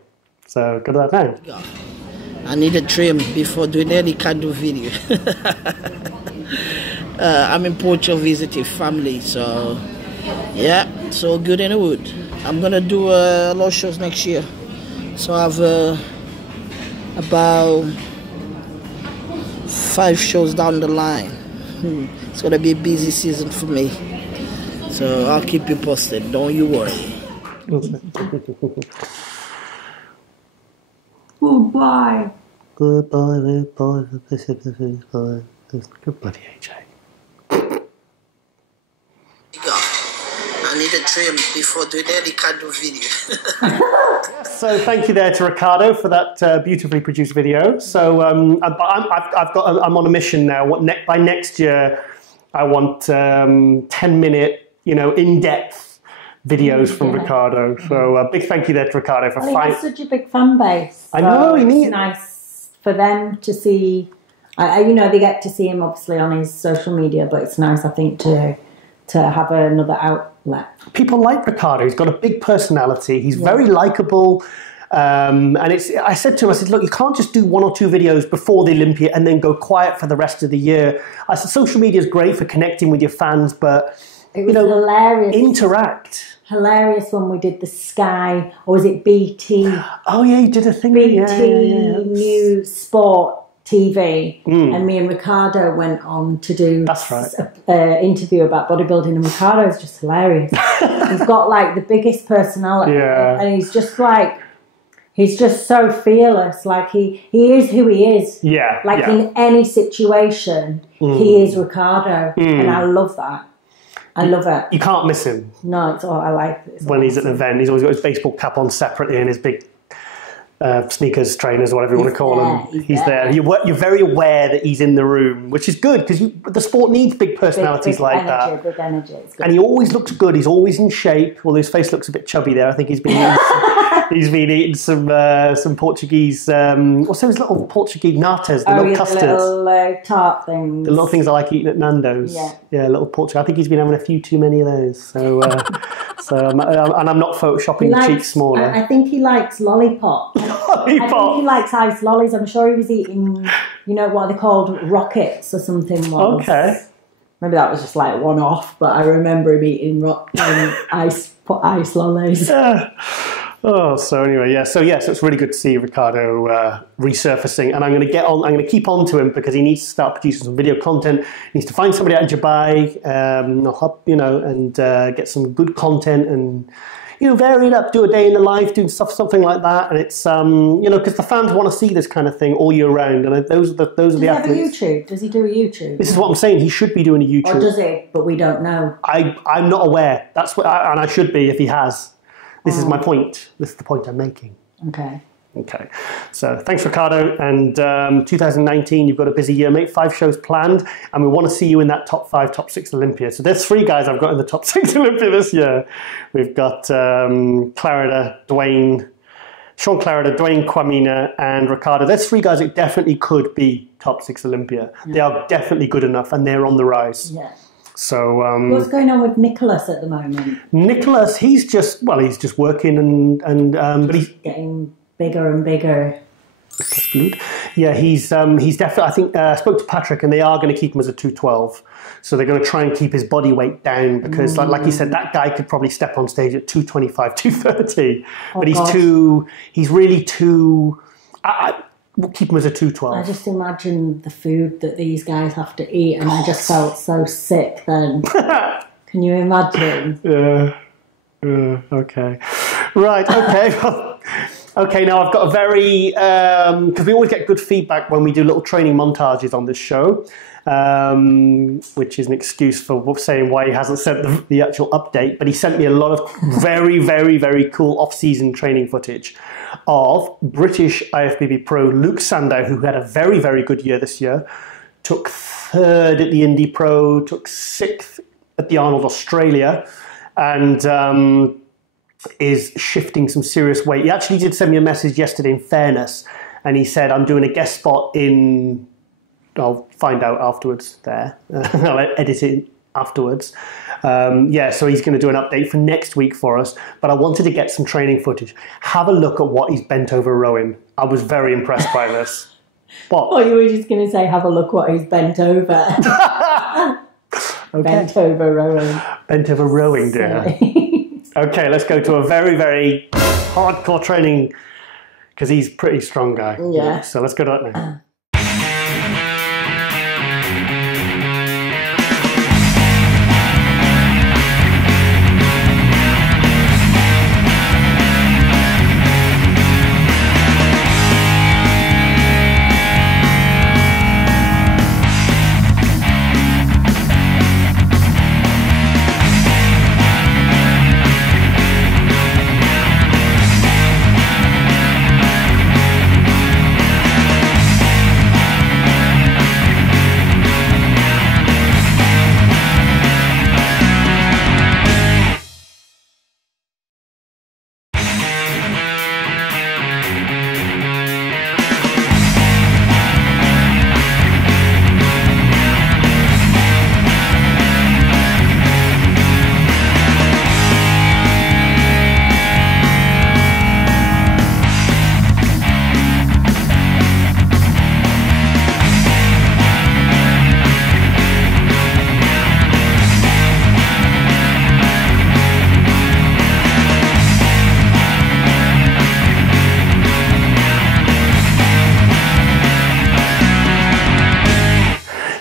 So go to that now. I need a trim before doing any kind of video. I'm in Portugal visiting family, so yeah, it's all good in the wood. I'm gonna do a lot of shows next year, so I have about 5 shows down the line. It's gonna be a busy season for me, so I'll keep you posted. Don't you worry. Goodbye. Goodbye, goodbye, goodbye. Good bloody AJ. I need a trim before doing any kind of video. So thank you there to Ricardo for that beautifully produced video. So I'm on a mission now. By next year, I want 10-minute, in-depth videos from Ricardo. So a big thank you there to Ricardo for he has such a big fan base. I know. It's nice for them to see. They get to see him obviously on his social media, but it's nice, I think, to have another outlet. People like Ricardo. He's got a big personality. He's very likable. And I said to him, I said, look, you can't just do 1 or 2 videos before the Olympia and then go quiet for the rest of the year. I said, social media is great for connecting with your fans, but, it was hilarious. Interact. Hilarious when we did the Sky, or was it BT? Oh, yeah, you did a thing. BT News Sport TV, and me and Ricardo went on to do an interview about bodybuilding, and Ricardo's just hilarious. He's got like the biggest personality, and he's just like, he's just so fearless. Like he is who he is. Yeah. Like in any situation, he is Ricardo, and I love that. I love it. You can't miss him. No, it's all I like. When he's at an event, he's always got his baseball cap on separately and his big sneakers, trainers, whatever you want to call them. He's there. You're very aware that he's in the room, which is good because the sport needs big personalities like that. Big energy. It's good. And he always looks good. He's always in shape. Although his face looks a bit chubby there. I think he's been eating some Portuguese. What's those little Portuguese natas? The little custards. The little tart things. The little things I like eating at Nando's. Yeah, little Portuguese. I think he's been having a few too many of those. So, and I'm not photoshopping the cheeks smaller. I think he likes lollipops. I think he likes ice lollies. I'm sure he was eating, what are they called, rockets or something once. Okay. Maybe that was just like one off, but I remember him eating ice lollies. Oh, so anyway, so it's really good to see Ricardo resurfacing, and I'm going to keep on to him because he needs to start producing some video content. He needs to find somebody out in Dubai, and get some good content and, vary it up, do a day in the life, doing something like that. And it's, because the fans want to see this kind of thing all year round. And those are the athletes. Does he have a YouTube? Does he do a YouTube? This is what I'm saying. He should be doing a YouTube. Or does he? But we don't know. I'm not aware. That's what, and I should be if he has. This is my point. This is the point I'm making. Okay. So thanks, Ricardo. And 2019, you've got a busy year, mate. 5 shows planned, and we want to see you in that top 5, top 6 Olympia. So there's 3 guys I've got in the top 6 Olympia this year. We've got Sean Clarida, Dwayne Kwamina, and Ricardo. There's 3 guys that definitely could be top 6 Olympia. They are definitely good enough, and they're on the rise. Yeah. So what's going on with Nicholas at the moment? Nicholas, he's just working but he's getting bigger and bigger. That's good. Yeah, he's definitely. I think I spoke to Patrick, and they are going to keep him as a 212. So they're going to try and keep his body weight down because, like you said, that guy could probably step on stage at 225, 230. But he's really too. We'll keep him as a 212. I just imagine the food that these guys have to eat, and I just felt so sick then. Can you imagine? Okay. Right. Okay. Okay, now I've got a very, because we always get good feedback when we do little training montages on this show, which is an excuse for saying why he hasn't sent the actual update, but he sent me a lot of very, very, very cool off-season training footage of British IFBB pro Luke Sandow, who had a very, very good year this year, took 3rd at the Indy Pro, took 6th at the Arnold Australia, and is shifting some serious weight. He actually did send me a message yesterday, in fairness, and he said, I'm doing a guest spot in, I'll find out afterwards there. I'll edit it afterwards. So he's going to do an update for next week for us, but I wanted to get some training footage. Have a look at what he's bent over rowing. I was very impressed by this. What? Oh, you were just going to say, have a look what he's bent over. Okay. Bent over rowing. Bent over rowing, dear. Okay, let's go to a very, very hardcore training, because he's a pretty strong guy. Yeah. So let's go to that now.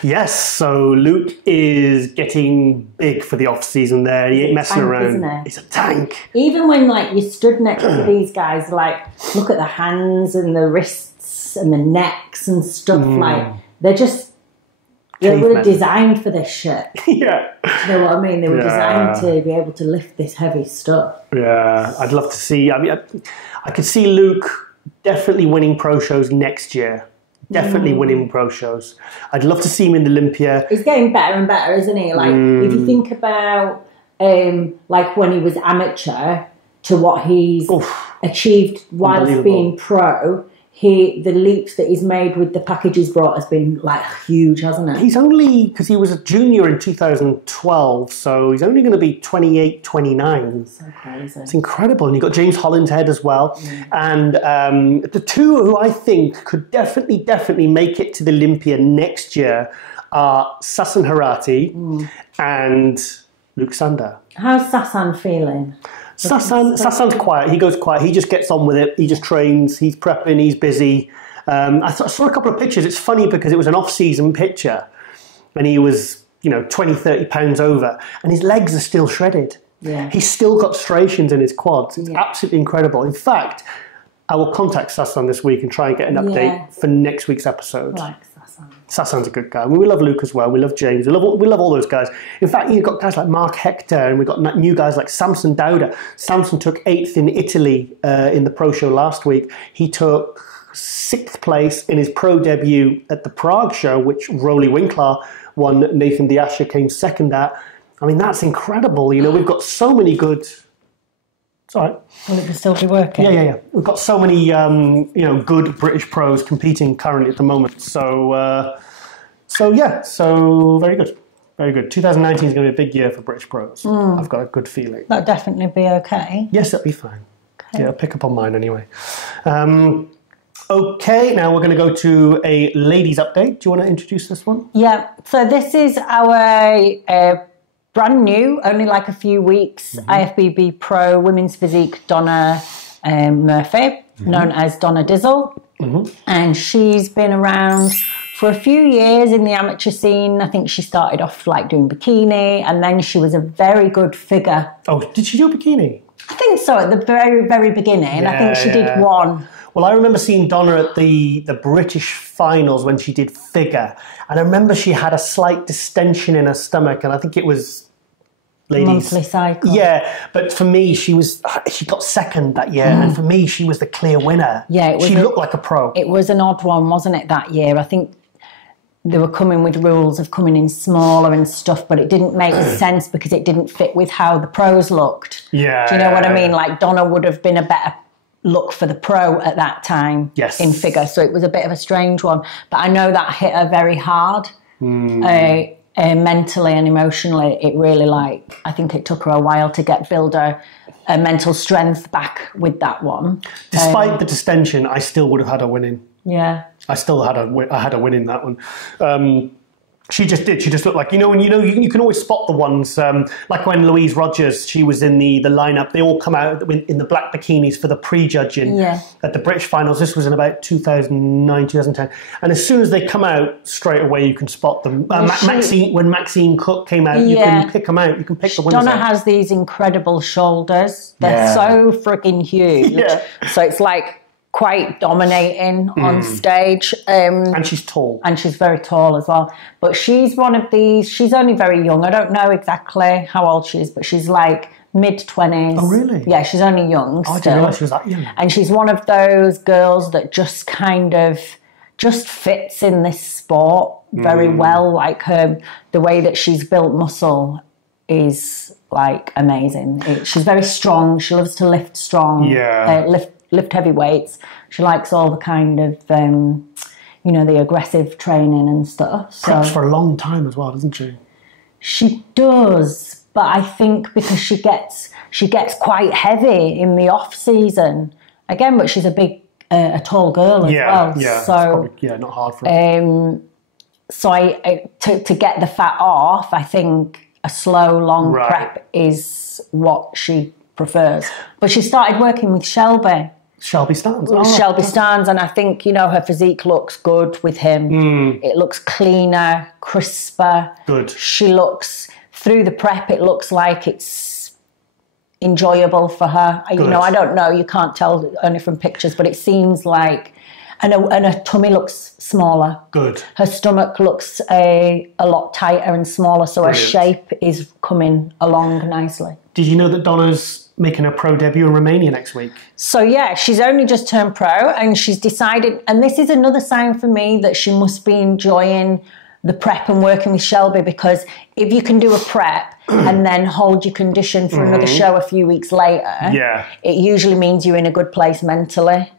Yes, so Luke is getting big for the off season. There, he ain't messing around. Isn't it? He's a tank. Even when like you stood next to these guys, like look at the hands and the wrists and the necks and stuff. Like they were designed for this shit. Yeah, you know what I mean? They were designed to be able to lift this heavy stuff. Yeah, I'd love to see. I mean, I could see Luke definitely winning pro shows next year. Definitely winning pro shows. I'd love to see him in the Olympia. He's getting better and better, isn't he? Like if you think about like when he was amateur to what he's achieved whilst being pro, the leaps that he's made with the package he's brought has been like huge, hasn't it? He's only, because he was a junior in 2012, so he's only going to be 28, 29. So crazy. It's incredible. And you've got James Hollinshead as well. And the two who I think could definitely make it to the Olympia next year are Sasan Harati and Luke Sander. How's Sasan feeling? Sasan's quiet. He goes quiet. He just gets on with it. He just trains. He's prepping. He's busy. I saw a couple of pictures. It's funny because it was an off-season picture and he was, 20, 30 pounds over and his legs are still shredded. Yeah. He's still got striations in his quads. It's absolutely incredible. In fact, I will contact Sasan this week and try and get an update for next week's episode. Like Sasan. Sasan's a good guy. I mean, we love Luke as well. We love James. We love all those guys. In fact, you've got guys like Mark Hector and we've got new guys like Samson Dauda. Samson took 8th in Italy in the pro show last week. He took 6th place in his pro debut at the Prague show, which Rolly Winkler won. Nathan Diasha came second at. I mean, that's incredible. We've got so many good... It's all right. Will it can still be working? Yeah. We've got so many, good British pros competing currently at the moment. So very good. Very good. 2019 is going to be a big year for British pros. I've got a good feeling. That'll definitely be okay. Yes, that'll be fine. Okay. Yeah, I'll pick up on mine anyway. Okay, now we're going to go to a ladies' update. Do you want to introduce this one? Yeah, so this is our brand new, only like a few weeks, IFBB Pro Women's Physique Donna Murphy, known as Donna Dizzle. And she's been around for a few years in the amateur scene. I think she started off like doing bikini and then she was a very good figure. Oh, did she do bikini? I think so, at the very, very beginning. I think she did one. Well, I remember seeing Donna at the British finals when she did figure. And I remember she had a slight distension in her stomach and I think it was... Ladies. Monthly cycle. Yeah, but for me, she got second that year, and for me, she was the clear winner. Yeah, she looked like a pro. It was an odd one, wasn't it, that year? I think they were coming with rules of coming in smaller and stuff, but it didn't make sense because it didn't fit with how the pros looked. Yeah. Do you know what I mean? Like Donna would have been a better look for the pro at that time in figure, so it was a bit of a strange one. But I know that hit her very hard. Mentally and emotionally, it really I think it took her a while to build her mental strength back with that one. Despite the distension, I still would have had her winning. Yeah. I still had a win in that one. She just did. She just looked like, you can always spot the ones, like when Louise Rogers, she was in the lineup, they all come out in the black bikinis for the prejudging at the British finals. This was in about 2009, 2010. And as soon as they come out, straight away you can spot them. When Maxine Cook came out, you can pick them out. You can pick the winners Donna has these incredible shoulders. They're so freaking huge. So it's like quite dominating on stage. And she's tall. And she's very tall as well. But she's one of these, she's only very young. I don't know exactly how old she is, but she's like mid-20s. Oh, really? Yeah, she's only young still. I didn't realise she was that young. And she's one of those girls that just kind of just fits in this sport very well. Like the way that she's built muscle is like amazing. She's very strong. She loves to lift strong. Lift heavy weights. She likes all the kind of, the aggressive training and stuff. Preps for a long time as well, doesn't she? She does, but I think because she gets quite heavy in the off season again. But she's a tall girl as well. Yeah, so probably, not hard for her. So to get the fat off, I think a slow, long prep is what she prefers. But she started working with Shelby. Shelby Starnes. Shelby Starnes, and I think, you know, her physique looks good with him. It looks cleaner, crisper. Good. She looks, through the prep, it looks like it's enjoyable for her. Good. You know, I don't know, you can't tell only from pictures, but it seems like, and her tummy looks smaller. Good. Her stomach looks a lot tighter and smaller, so Brilliant. her shape is coming along nicely. Did you know that Donna's making her pro debut in Romania next week? So yeah, she's only just turned pro, and she's decided, and this is another sign for me that she must be enjoying the prep and working with Shelby, because if you can do a prep and then hold your condition for another show a few weeks later, it usually means you're in a good place mentally.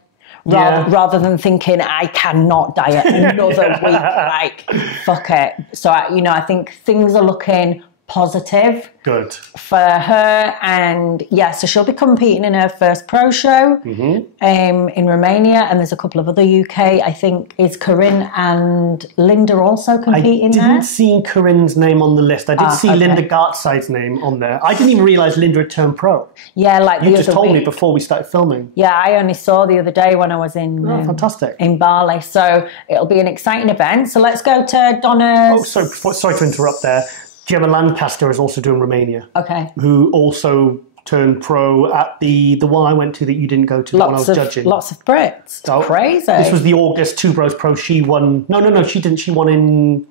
Rather than thinking, I cannot diet another week, like, fuck it. So, I think things are looking positive. Good. For her, and so she'll be competing in her first pro show in Romania, and there's a couple of other UK, I think, is Corinne and Linda also competing there? I didn't see Corinne's name on the list. I did see Linda Gartside's name on there. I didn't even realise Linda had turned pro. Yeah, like you just told me before we started filming. Yeah, I only saw the other day when I was in fantastic. In Bali. So it'll be an exciting event. So let's go to Donna's... Oh, sorry to interrupt there. Gemma Lancaster is also doing Romania. Okay. Who also turned pro at the one I went to that you didn't go to, the one I was judging. Lots of Brits. It's crazy. This was the August Two Bros Pro. She won. No, she didn't. She won in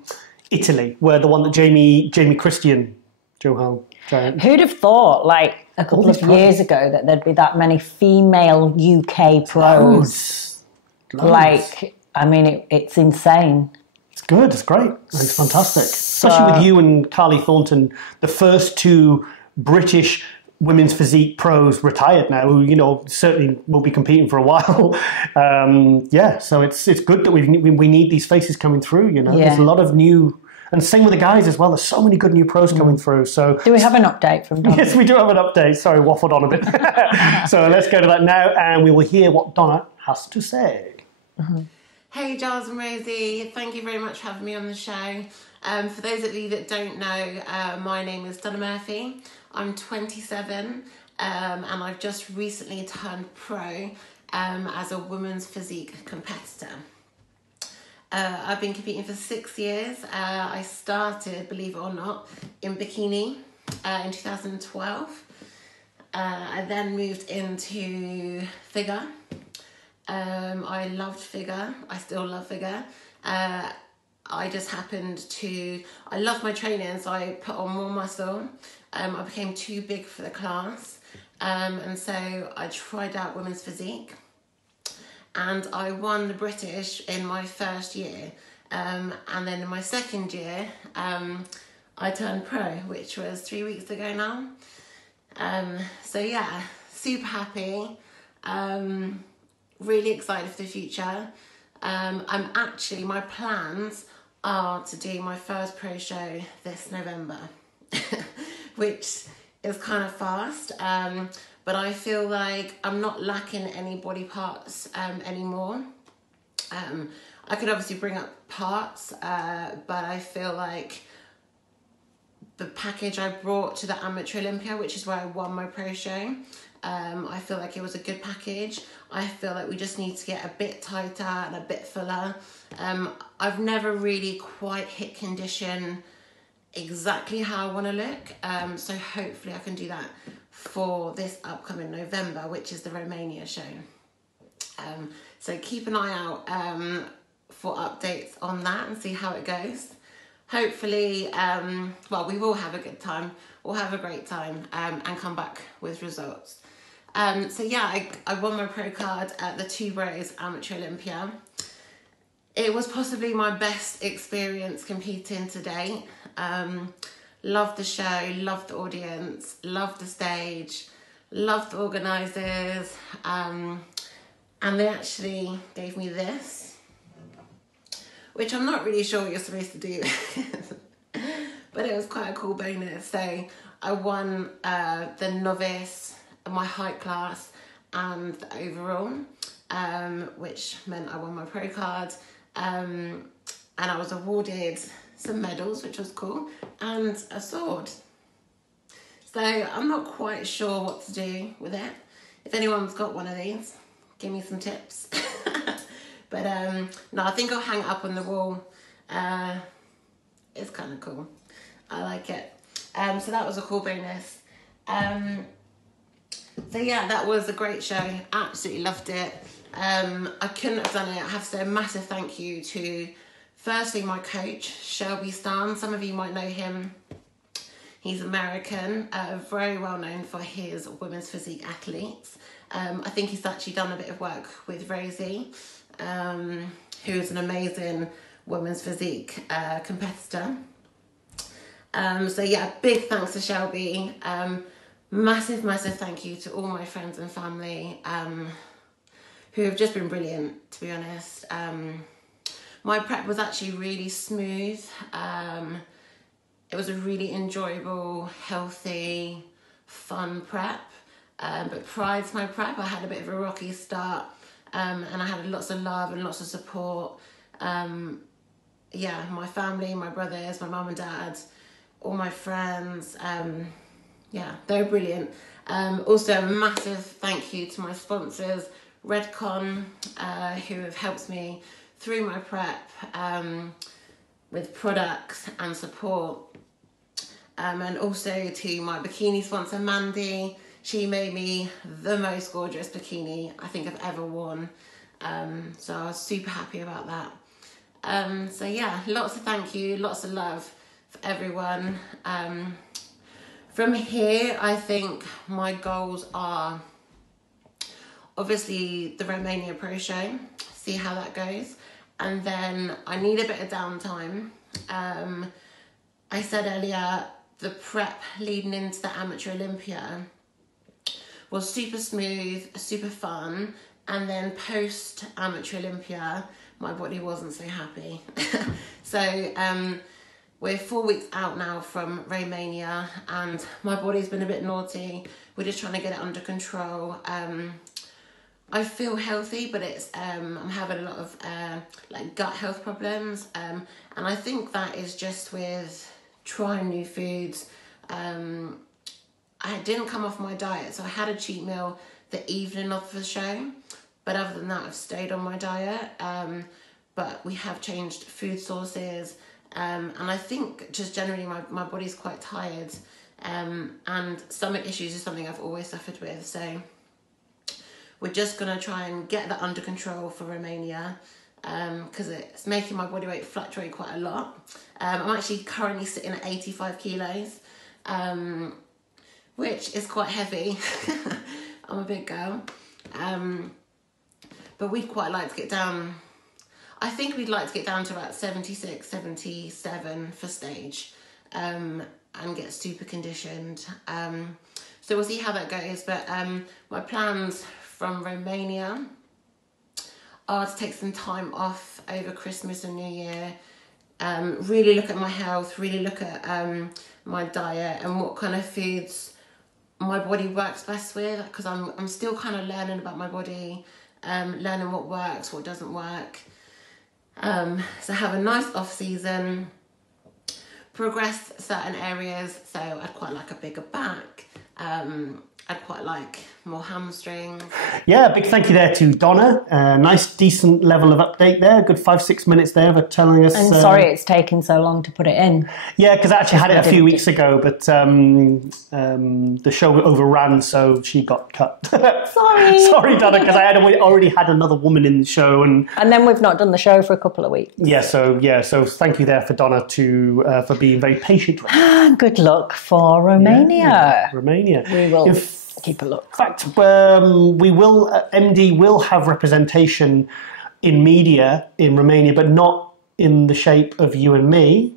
Italy, where the one that Jamie Christian, Johan. Who'd have thought, like, a couple of years ago that there'd be that many female UK pros? Loads. Like, I mean, it's insane. Good, it's great. It's fantastic. Especially with you and Carly Thornton, the first two British women's physique pros retired now, who, certainly will be competing for a while. So it's good that we need these faces coming through, There's a lot of new, and same with the guys as well. There's so many good new pros coming through. So do we have an update from Donna? Yes, we do have an update. Sorry, waffled on a bit. So let's go to that now, and we will hear what Donna has to say. Hey Giles and Rosie, thank you very much for having me on the show. For those of you that don't know, my name is Donna Murphy. I'm 27 and I've just recently turned pro as a women's physique competitor. I've been competing for 6 years. I started, believe it or not, in bikini in 2012. I then moved into figure. I loved figure. I still love figure. I just happened to... I love my training, so I put on more muscle. I became too big for the class. And so I tried out women's physique. And I won the British in my first year. And then in my second year, I turned pro, which was 3 weeks ago now. So yeah, super happy. Really excited for the future. My plans are to do my first pro show this November, which is kind of fast, but I feel like I'm not lacking any body parts anymore. I could obviously bring up parts, but I feel like the package I brought to the Amateur Olympia, which is where I won my pro show, I feel like it was a good package. I feel like we just need to get a bit tighter and a bit fuller. I've never really quite hit condition exactly how I want to look, so hopefully I can do that for this upcoming November, which is the Romania show. So keep an eye out for updates on that and see how it goes. Hopefully, we will have a good time. We'll have a great time and come back with results. I won my pro card at the Two Bros Amateur Olympia. It was possibly my best experience competing to date. Loved the show, loved the audience, loved the stage, loved the organisers, and they actually gave me this, which I'm not really sure what you're supposed to do, but it was quite a cool bonus. So I won the novice, my height class, and the overall, which meant I won my pro card, and I was awarded some medals, which was cool, and a sword. So I'm not quite sure what to do with it. If anyone's got one of these, give me some tips. But no, I think I'll hang it up on the wall. It's kind of cool. I like it. So that was a cool bonus. So yeah, that was a great show. Absolutely loved it. I couldn't have done it. I have to say a massive thank you to, firstly, my coach, Shelby Stan. Some of you might know him. He's American, very well known for his women's physique athletes. I think he's actually done a bit of work with Rosie, who is an amazing women's physique competitor. So yeah, big thanks to Shelby. Massive thank you to all my friends and family who have just been brilliant, to be honest. My prep was actually really smooth. It was a really enjoyable, healthy, fun prep. But prior to my prep, I had a bit of a rocky start, and I had lots of love and lots of support. Yeah, my family, my brothers, my mum and dad, all my friends. Yeah, they're brilliant. Also, a massive thank you to my sponsors, Redcon, who have helped me through my prep with products and support. And also to my bikini sponsor, Mandy. She made me the most gorgeous bikini I think I've ever worn. So I was super happy about that. So yeah, lots of thank you, lots of love for everyone. From here, I think my goals are obviously the Romania Pro Show, see how that goes. And then I need a bit of downtime. I said earlier, the prep leading into the Amateur Olympia was super smooth, super fun. And then post Amateur Olympia, my body wasn't so happy. So we're 4 weeks out now from Romania and my body's been a bit naughty. We're just trying to get it under control. I feel healthy, but it's I'm having a lot of like gut health problems, and I think that is just with trying new foods. I didn't come off my diet, so I had a cheat meal the evening of the show, but other than that, I've stayed on my diet. But we have changed food sources, and I think just generally my body's quite tired, and stomach issues is something I've always suffered with. So we're just going to try and get that under control for Romania, because it's making my body weight fluctuate quite a lot. I'm actually currently sitting at 85 kilos, which is quite heavy. I'm a big girl. But we'd quite like to get down, I think we'd like to get down to about 76, 77 for stage, and get super conditioned. So we'll see how that goes. But my plans from Romania are to take some time off over Christmas and New Year, really look at my health, really look at my diet and what kind of foods my body works best with, because I'm still kind of learning about my body, learning what works, what doesn't work. So have a nice off season, progress certain areas. So I'd quite like a bigger back. I'd quite like more hamstrings. Yeah, big thank you there to Donna. Nice, decent level of update there. Good 5-6 minutes there for telling us. And sorry it's taken so long to put it in. Yeah, because I actually had it a few weeks ago, but the show overran, so she got cut. Sorry. Sorry, Donna, because I had already had another woman in the show, and then we've not done the show for a couple of weeks. Yeah, so thank you there for Donna for being very patient with us. Good luck for Romania. Yeah, Romania. We will keep a look. In fact, we will. MD will have representation in media in Romania, but not in the shape of you and me.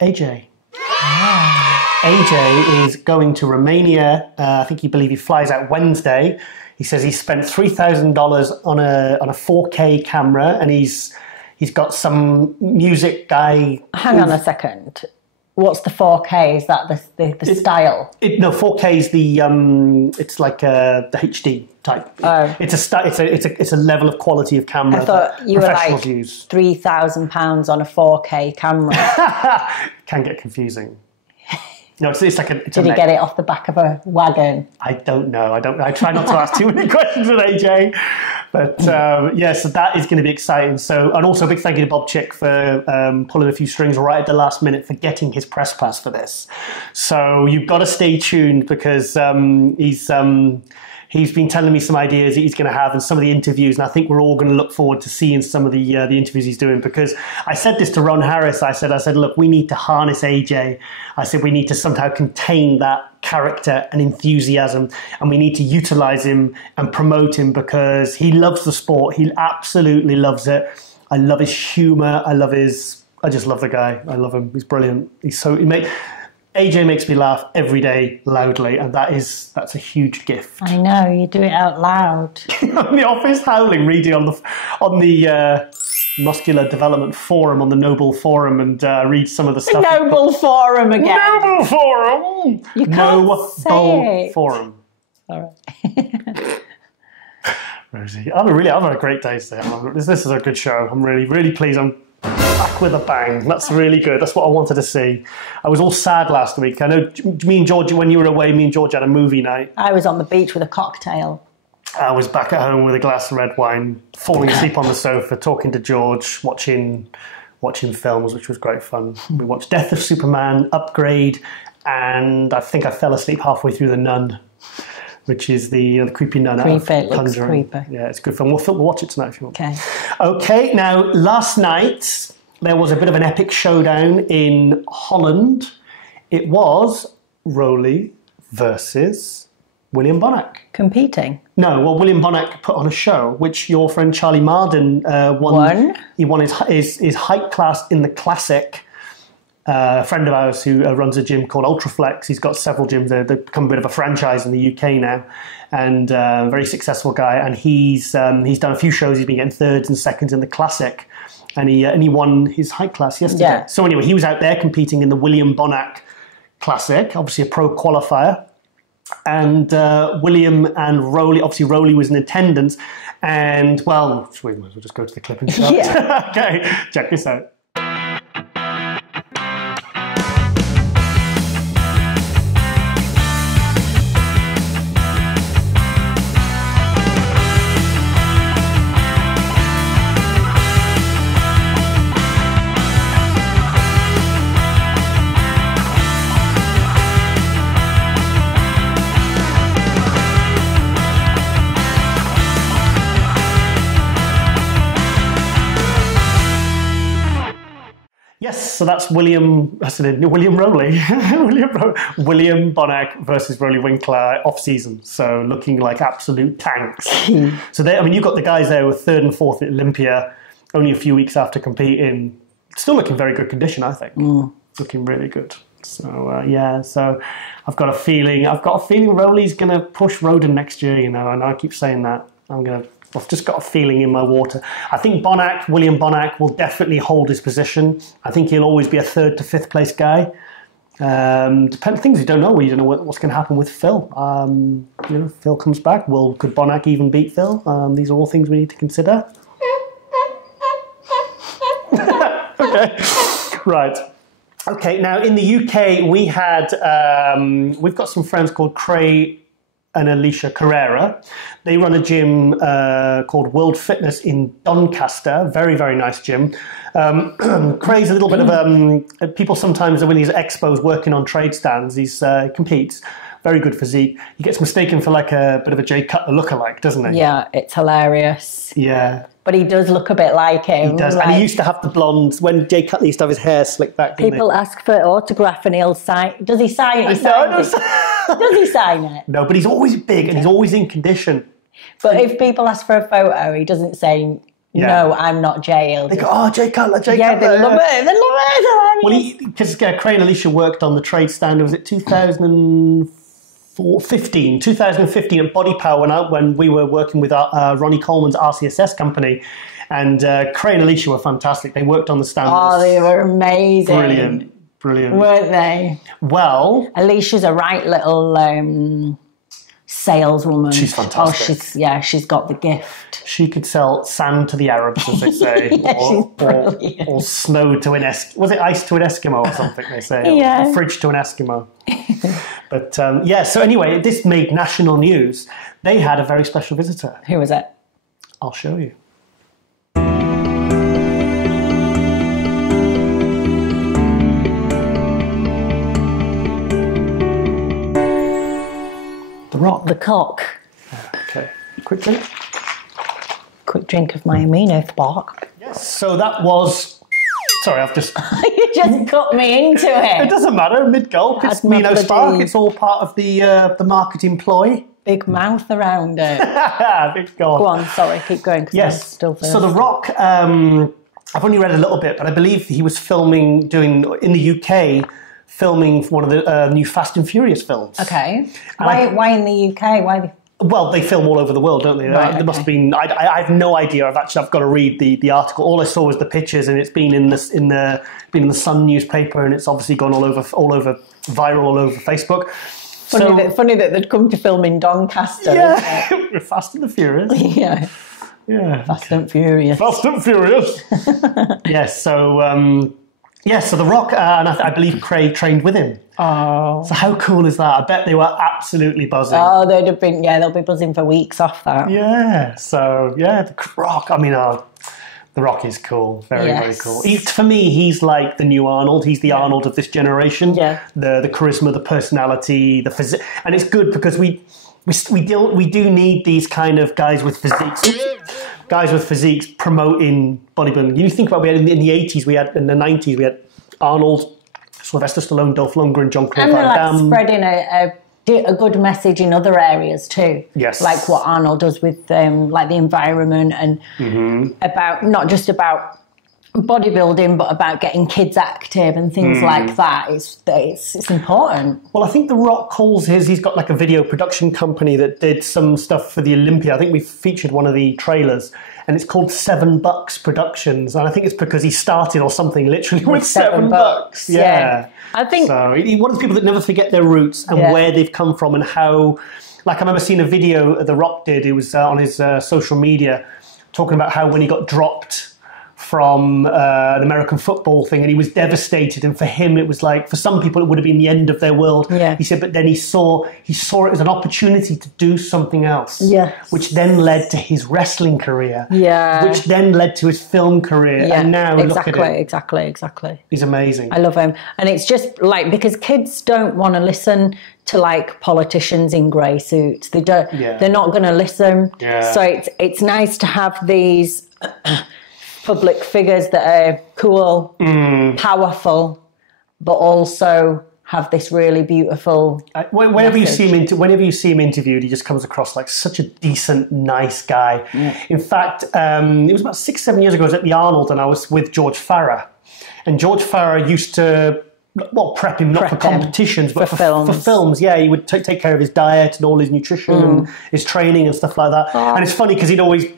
AJ. AJ is going to Romania. I think he flies out Wednesday. He says he spent $3,000 on a 4K camera, and he's got some music guy. Hang on a second. What's the 4K? Is that the style? No, 4K is the it's like the HD type. Oh, it's a level of quality of camera. I thought you were like use. £3,000 on a 4K camera. Can get confusing. No, it's like a. Did he get it off the back of a wagon? I don't know. I try not to ask too many questions with AJ. But so that is going to be exciting. So, and also a big thank you to Bob Chick for pulling a few strings right at the last minute for getting his press pass for this. So you've got to stay tuned because he's been telling me some ideas that he's going to have and some of the interviews, and I think we're all going to look forward to seeing some of the interviews he's doing, because I said this to Ron Harris. I said, look, we need to harness AJ. I said, we need to somehow contain that character and enthusiasm, and we need to utilize him and promote him because he loves the sport. He absolutely loves it. I love his humor. I just love the guy. I love him. He's brilliant. AJ makes me laugh every day loudly, and that's a huge gift. I know, you do it out loud. On the office, howling, reading on the Muscular Development Forum, on the Noble Forum, and read some of the stuff. The Noble Forum again. Noble Forum! You can't say it. Forum. All right. Rosie, I've had a great day today. This is a good show. I'm really, really pleased. I'm back with a bang. That's really good. That's what I wanted to see. I was all sad last week. I know me and George, when you were away, me and George had a movie night. I was on the beach with a cocktail. I was back at home with a glass of red wine, falling asleep on the sofa, talking to George, watching films, which was great fun. We watched Death of Superman, Upgrade, and I think I fell asleep halfway through The Nun, which is the creepy nun out of Conjuring. Yeah, it's good fun. We'll watch it tonight if you want. Okay, now, last night, there was a bit of an epic showdown in Holland. It was Rolie versus William Bonac. Competing? No, well, William Bonac put on a show, which your friend Charlie Marden won. He won his height class in the Classic. A friend of ours who runs a gym called Ultraflex. He's got several gyms. They've become a bit of a franchise in the UK now, and a very successful guy. And he's done a few shows. He's been getting thirds and seconds in the Classic, and he won his height class yesterday. Yeah. So anyway, he was out there competing in the William Bonac Classic, obviously a pro qualifier. And William and Rolie, obviously Rolie was in attendance. And well, we might as well just go to the clip and start. Yeah. Okay, check this out. Yes, so that's William Rolie. William Bonac versus Rolie Winkler off-season, so looking like absolute tanks. So you've got the guys there with third and fourth at Olympia, only a few weeks after competing. Still looking very good condition, I think. Looking really good. So so I've got a feeling Rolie's going to push Roden next year. You know, and I keep saying that. I've just got a feeling in my water. I think William Bonac will definitely hold his position. I think he'll always be a third to fifth place guy. Things you don't know. You don't know what's going to happen with Phil. Phil comes back. Could Bonac even beat Phil? These are all things we need to consider. Okay, right. Okay, now in the UK we've got some friends called Cray and Alicia Carrera. They run a gym called World Fitness in Doncaster. Very, very nice gym. Cray's a little bit of people sometimes when these expos working on trade stands, he competes. Very good physique. He gets mistaken for like a bit of a Jay Cutler lookalike, doesn't he? Yeah, it's hilarious. Yeah. But he does look a bit like him. He does. And he used to have the blonde, when Jay Cutler used to have his hair slicked back. People ask for autograph and he'll sign. Does he sign it? Does he sign it? No, but he's always big and he's always in condition. But if people ask for a photo, he doesn't say, no, I'm not Jay. They go, Jay Cutler, Jay Cutler. Yeah, they love it. They love it. Well, because Cray and Alicia worked on the trade stand, was it 2015 at Body Power when we were working with Ronnie Coleman's RCSS company, and Cray and Alicia were fantastic. They worked on the stand. Oh, they were amazing. Brilliant. Weren't they? Well, Alicia's a right little saleswoman. She's fantastic. She's got the gift. She could sell sand to the Arabs, as they say, or snow to was it ice to an Eskimo or something they say, or fridge to an Eskimo. But so anyway, this made national news. They had a very special visitor. Who was it? I'll show you. The Rock. The cock. Okay, quick drink. Quick drink of my amino spark. Yes. So that was. Sorry, I've just. You just got me into it. It doesn't matter. Mid gulp. It's amino spark. It's all part of the marketing ploy. Big mouth around it. Big gulp. Go on. Sorry, keep going. Yes. I'm still thirsty. So The Rock. I've only read a little bit, but I believe he was filming in the UK. Filming one of the new Fast and Furious films. Okay. Why in the UK? Why? Well, they film all over the world, don't they? Right, There must have been. I have no idea. I've got to read the article. All I saw was the pictures, and it's been in the Sun newspaper, and it's obviously gone all over viral all over Facebook. Funny that they'd come to film in Doncaster. Yeah, Fast and the Furious. Yeah. Fast and Furious. Fast and Furious. Yes. So. So The Rock, and I believe Craig trained with him. Oh. So how cool is that? I bet they were absolutely buzzing. Oh, they'd have been, they'll be buzzing for weeks off that. Yeah, so, The Rock, The Rock is cool. Very cool. For me, he's like the new Arnold. He's the Arnold of this generation. Yeah. The charisma, the personality, the physique. And it's good because we do need these kind of guys with physiques. Guys with physiques promoting bodybuilding. You think about we had in the 80s, in the 90s, we had Arnold, Sylvester Stallone, Dolph Lundgren, Jean-Claude Van Damme. And spreading a good message in other areas too. Yes. Like what Arnold does with like the environment and about not just about bodybuilding, but about getting kids active and things like that. It's important. Well, I think The Rock calls he's got like a video production company that did some stuff for the Olympia. I think we featured one of the trailers, and it's called $7 Productions. And I think it's because he started or something literally with $7. Yeah. I think so. He wants people that never forget their roots and where they've come from and how. Like I remember seeing a video The Rock did. It was on his social media talking about how when he got dropped from an American football thing, and he was devastated. And for him, it was like, for some people, it would have been the end of their world. Yeah. He said, but then he saw it as an opportunity to do something else. Yes. Which then led to his wrestling career. Yeah. Which then led to his film career. Yeah. And now look at him. Exactly. He's amazing. I love him. And it's just like, because kids don't want to listen to like politicians in grey suits. They don't. Yeah. They're not going to listen. Yeah. So it's nice to have these public figures that are cool, powerful, but also have this really beautiful. Whenever you see him interviewed, he just comes across like such a decent, nice guy. Yeah. In fact, it was about 6-7 years ago. I was at the Arnold, and I was with George Farah, and George Farah used to. Prep him not for competitions, but for films. Yeah, he would take care of his diet and all his nutrition and his training and stuff like that. Oh. And it's funny because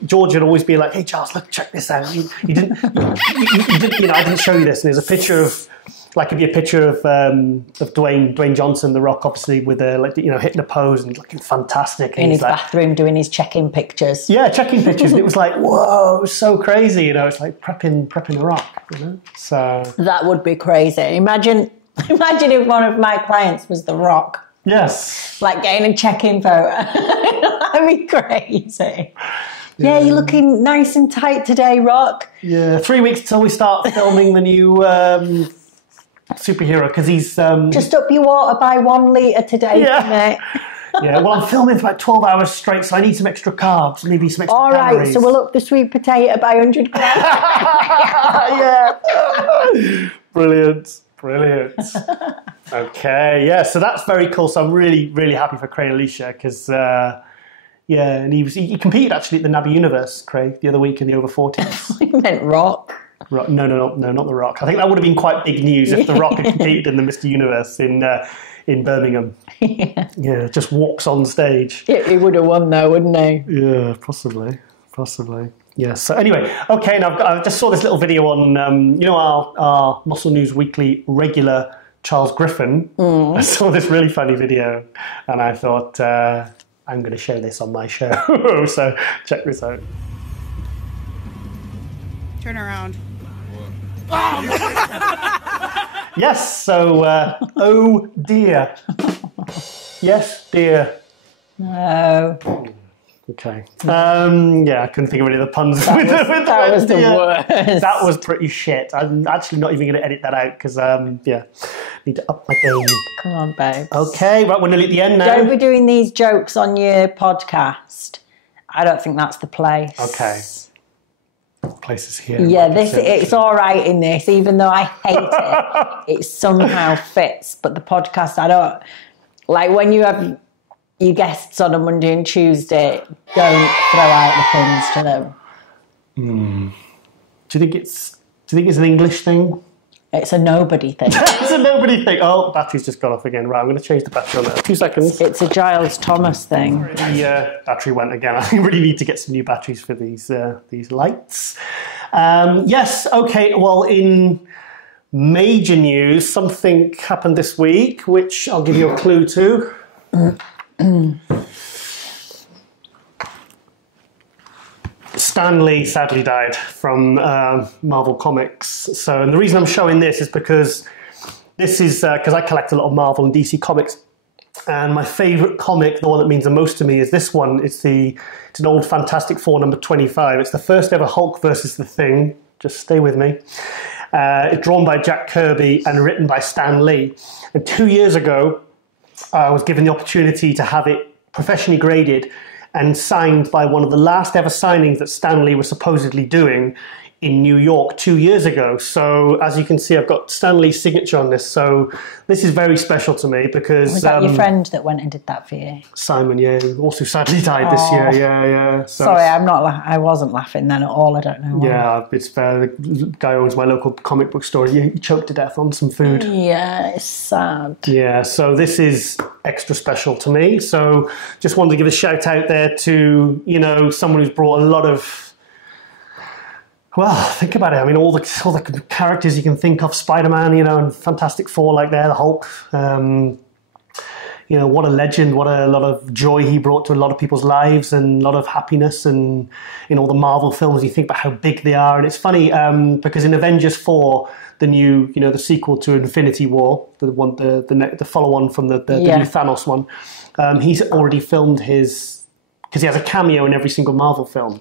George would always be like, "Hey, Charles, look, check this out. You didn't, I didn't show you this." And there's a picture of, like, it'd be a picture of Dwayne Johnson, The Rock, obviously with hitting a pose and looking fantastic. And in his bathroom doing his check-in pictures. Yeah, check-in pictures. And it was like, whoa, so crazy. It's like prepping The Rock. So that would be crazy. Imagine if one of my clients was The Rock. Yes. Like getting a check-in photo. That'd be crazy. Yeah, you're looking nice and tight today, Rock. Yeah, 3 weeks till we start filming the new superhero, because he's... Just up your water by 1 litre today, mate. Yeah, well, I'm filming for about 12 hours straight, so I need some extra carbs, maybe some extra calories. All right, so we'll up the sweet potato by 100 grams. Yeah. Brilliant. Okay, yeah, so that's very cool. So I'm really, really happy for Craig and Alicia, because, and he competed actually at the NABBY Universe, Craig, the other week in the over 40s. You meant Rock. No, not The Rock. I think that would have been quite big news if The Rock had competed in the Mr. Universe in Birmingham. Yeah, just walks on stage. Yeah, he would have won though, wouldn't he? Yeah, possibly. Yeah, so anyway, okay, and I just saw this little video on, our Muscle News Weekly regular Charles Griffin. I saw this really funny video, and I thought, I'm going to share this on my show. So check this out. Turn around. Yes, so, oh dear. Yes, dear. No. Okay. Yeah, I couldn't think of any of the puns. That was the worst. That was pretty shit. I'm actually not even going to edit that out because, need to up my game. Come on, babe. Okay, right, we're nearly at the end now. Don't be doing these jokes on your podcast. I don't think that's the place. Okay. Place is here. Yeah, it's all right in this, even though I hate it. It somehow fits, but the podcast, I don't... Like, when you have your guests on a Monday and Tuesday, don't throw out the puns to them. Do you think it's an English thing? It's a nobody thing. It's a nobody thing. Oh, battery's just gone off again. Right, I'm going to change the battery on there. 2 seconds. It's a Giles Thomas thing. The battery went again. I really need to get some new batteries for these lights. Yes, okay. Well, in major news, something happened this week, which I'll give you a clue to. Stan Lee sadly died from Marvel Comics. So, and the reason I'm showing this is because I collect a lot of Marvel and DC comics, and my favourite comic, the one that means the most to me, is this one. It's an old Fantastic Four number 25. It's the first ever Hulk versus the Thing. Just stay with me. It's drawn by Jack Kirby and written by Stan Lee. And 2 years ago, I was given the opportunity to have it professionally graded and signed by one of the last ever signings that Stan Lee was supposedly doing in New York 2 years ago. So as you can see, I've got Stan Lee's signature on this. So this is very special to me because... Was that your friend that went and did that for you? Simon, yeah, who also sadly died this year. Yeah. So sorry, I wasn't laughing then at all. I don't know why. Yeah, it's fair. The guy who owns my local comic book store, he choked to death on some food. Yeah, it's sad. Yeah, so this is extra special to me. So just wanted to give a shout out there to, someone who's brought a lot of... Well, think about it. I mean, all the characters you can think of, Spider-Man, and Fantastic Four like there, the Hulk. What a legend, what a lot of joy he brought to a lot of people's lives and a lot of happiness. And in all the Marvel films, you think about how big they are. And it's funny because in Avengers 4, the new, the sequel to Infinity War, the follow-on from the new Thanos one, he's already filmed his... Because he has a cameo in every single Marvel film.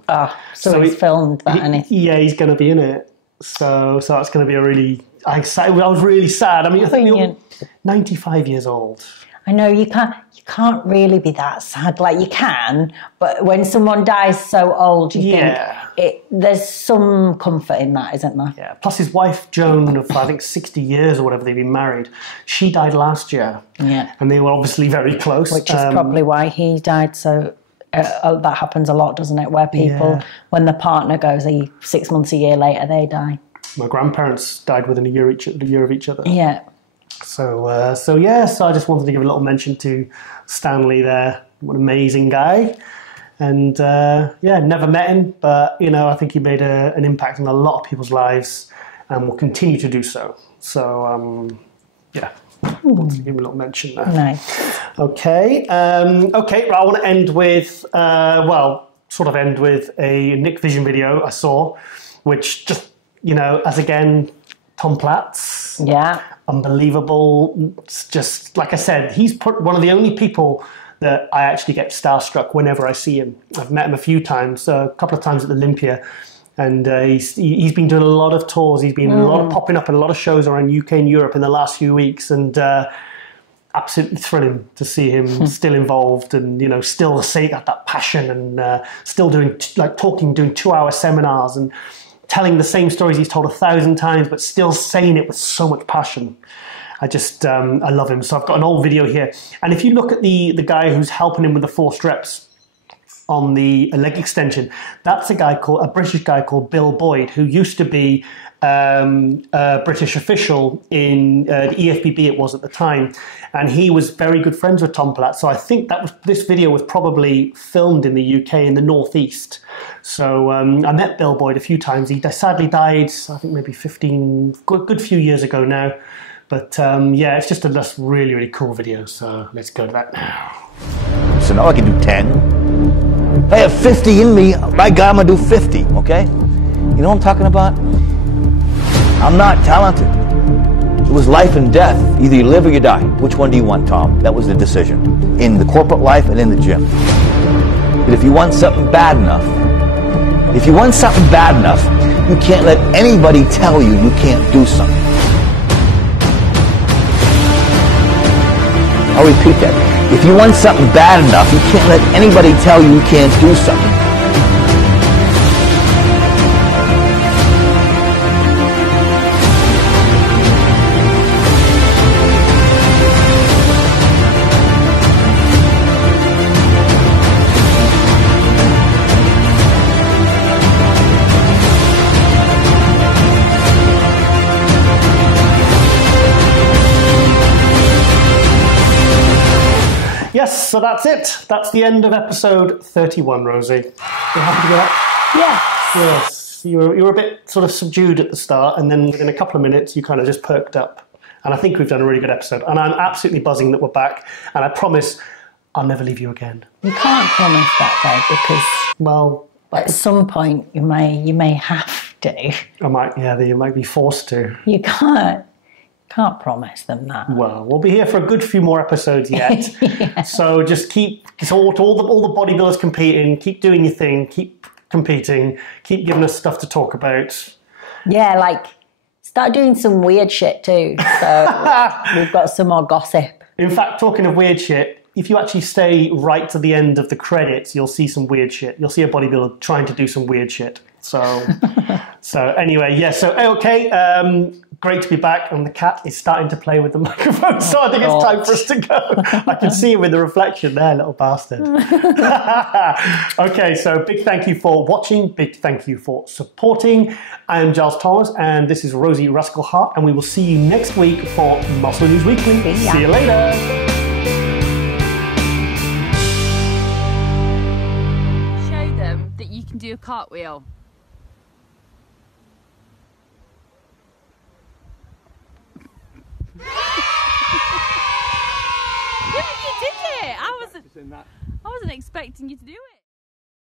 So he's filmed that, and he's going to be in it. So that's going to be a really... I was really sad. I mean, I think you're 95 years old. I know, you can't really be that sad. Like, you can, but when someone dies so old, you think there's some comfort in that, isn't there? Yeah. Plus his wife, Joan, of I think 60 years or whatever they've been married, she died last year. Yeah. And they were obviously very close. Which is probably why he died so... that happens a lot, doesn't it? Where people, when the partner goes, 6 months, a year later, they die. My grandparents died within a year of each other. Yeah. So I just wanted to give a little mention to Stan Lee there. What an amazing guy. And never met him, but I think he made an impact on a lot of people's lives and will continue to do so. So I wanted to give him a little mention there. Nice. Okay. Right, I want to end with, end with a Nick Vision video I saw, which just, as again, Tom Platz. Yeah. Unbelievable. It's just, like I said, he's one of the only people that I actually get starstruck whenever I see him. I've met him a few times, a couple of times at Olympia. And he's been doing a lot of tours. He's been popping up in a lot of shows around UK and Europe in the last few weeks, and absolutely thrilling to see him still involved and still say that passion and still doing doing 2-hour seminars and telling the same stories he's told 1,000 times, but still saying it with so much passion. I just I love him. So I've got an old video here, and if you look at the guy who's helping him with the forced reps on the leg extension, that's a British guy called Bill Boyd, who used to be a British official in the IFBB it was at the time, and he was very good friends with Tom Platz. So I think this video was probably filmed in the UK in the northeast. So I met Bill Boyd a few times. He sadly died, I think maybe good few years ago now. But it's just a really, really cool video. So let's go to that now. So now I can do 10. If I have 50 in me, by God, I'm going to do 50, okay? You know what I'm talking about? I'm not talented. It was life and death. Either you live or you die. Which one do you want, Tom? That was the decision. In the corporate life and in the gym. that if you want something bad enough, you can't let anybody tell you you can't do something. I'll repeat that. If you want something bad enough, you can't let anybody tell you you can't do something. Yes, so that's it. That's the end of episode 31, Rosie. You happy to go up? Yes. Yes. You were a bit sort of subdued at the start, and then within a couple of minutes, you kind of just perked up. And I think we've done a really good episode. And I'm absolutely buzzing that we're back. And I promise I'll never leave you again. You can't promise that, though, because well, at some point you may have to. You might be forced to. You can't promise them that. Well, we'll be here for a good few more episodes yet. Yeah. So just keep all the bodybuilders competing, keep doing your thing, keep competing, keep giving us stuff to talk about. Yeah, like start doing some weird shit too. So we've got some more gossip. In fact, talking of weird shit, if you actually stay right to the end of the credits, you'll see some weird shit. You'll see a bodybuilder trying to do some weird shit. So anyway, yeah. So okay, great to be back, and the cat is starting to play with the microphone. So I think it's time for us to go. I can see him in the reflection there, little bastard. Okay, so big thank you for watching. Big thank you for supporting. I am Giles Thomas, and this is Rosie Rascal-Hart, and we will see you next week for Muscle News Weekly. See you later. Show them that you can do a cartwheel. Yeah, but you did it. I wasn't expecting you to do it.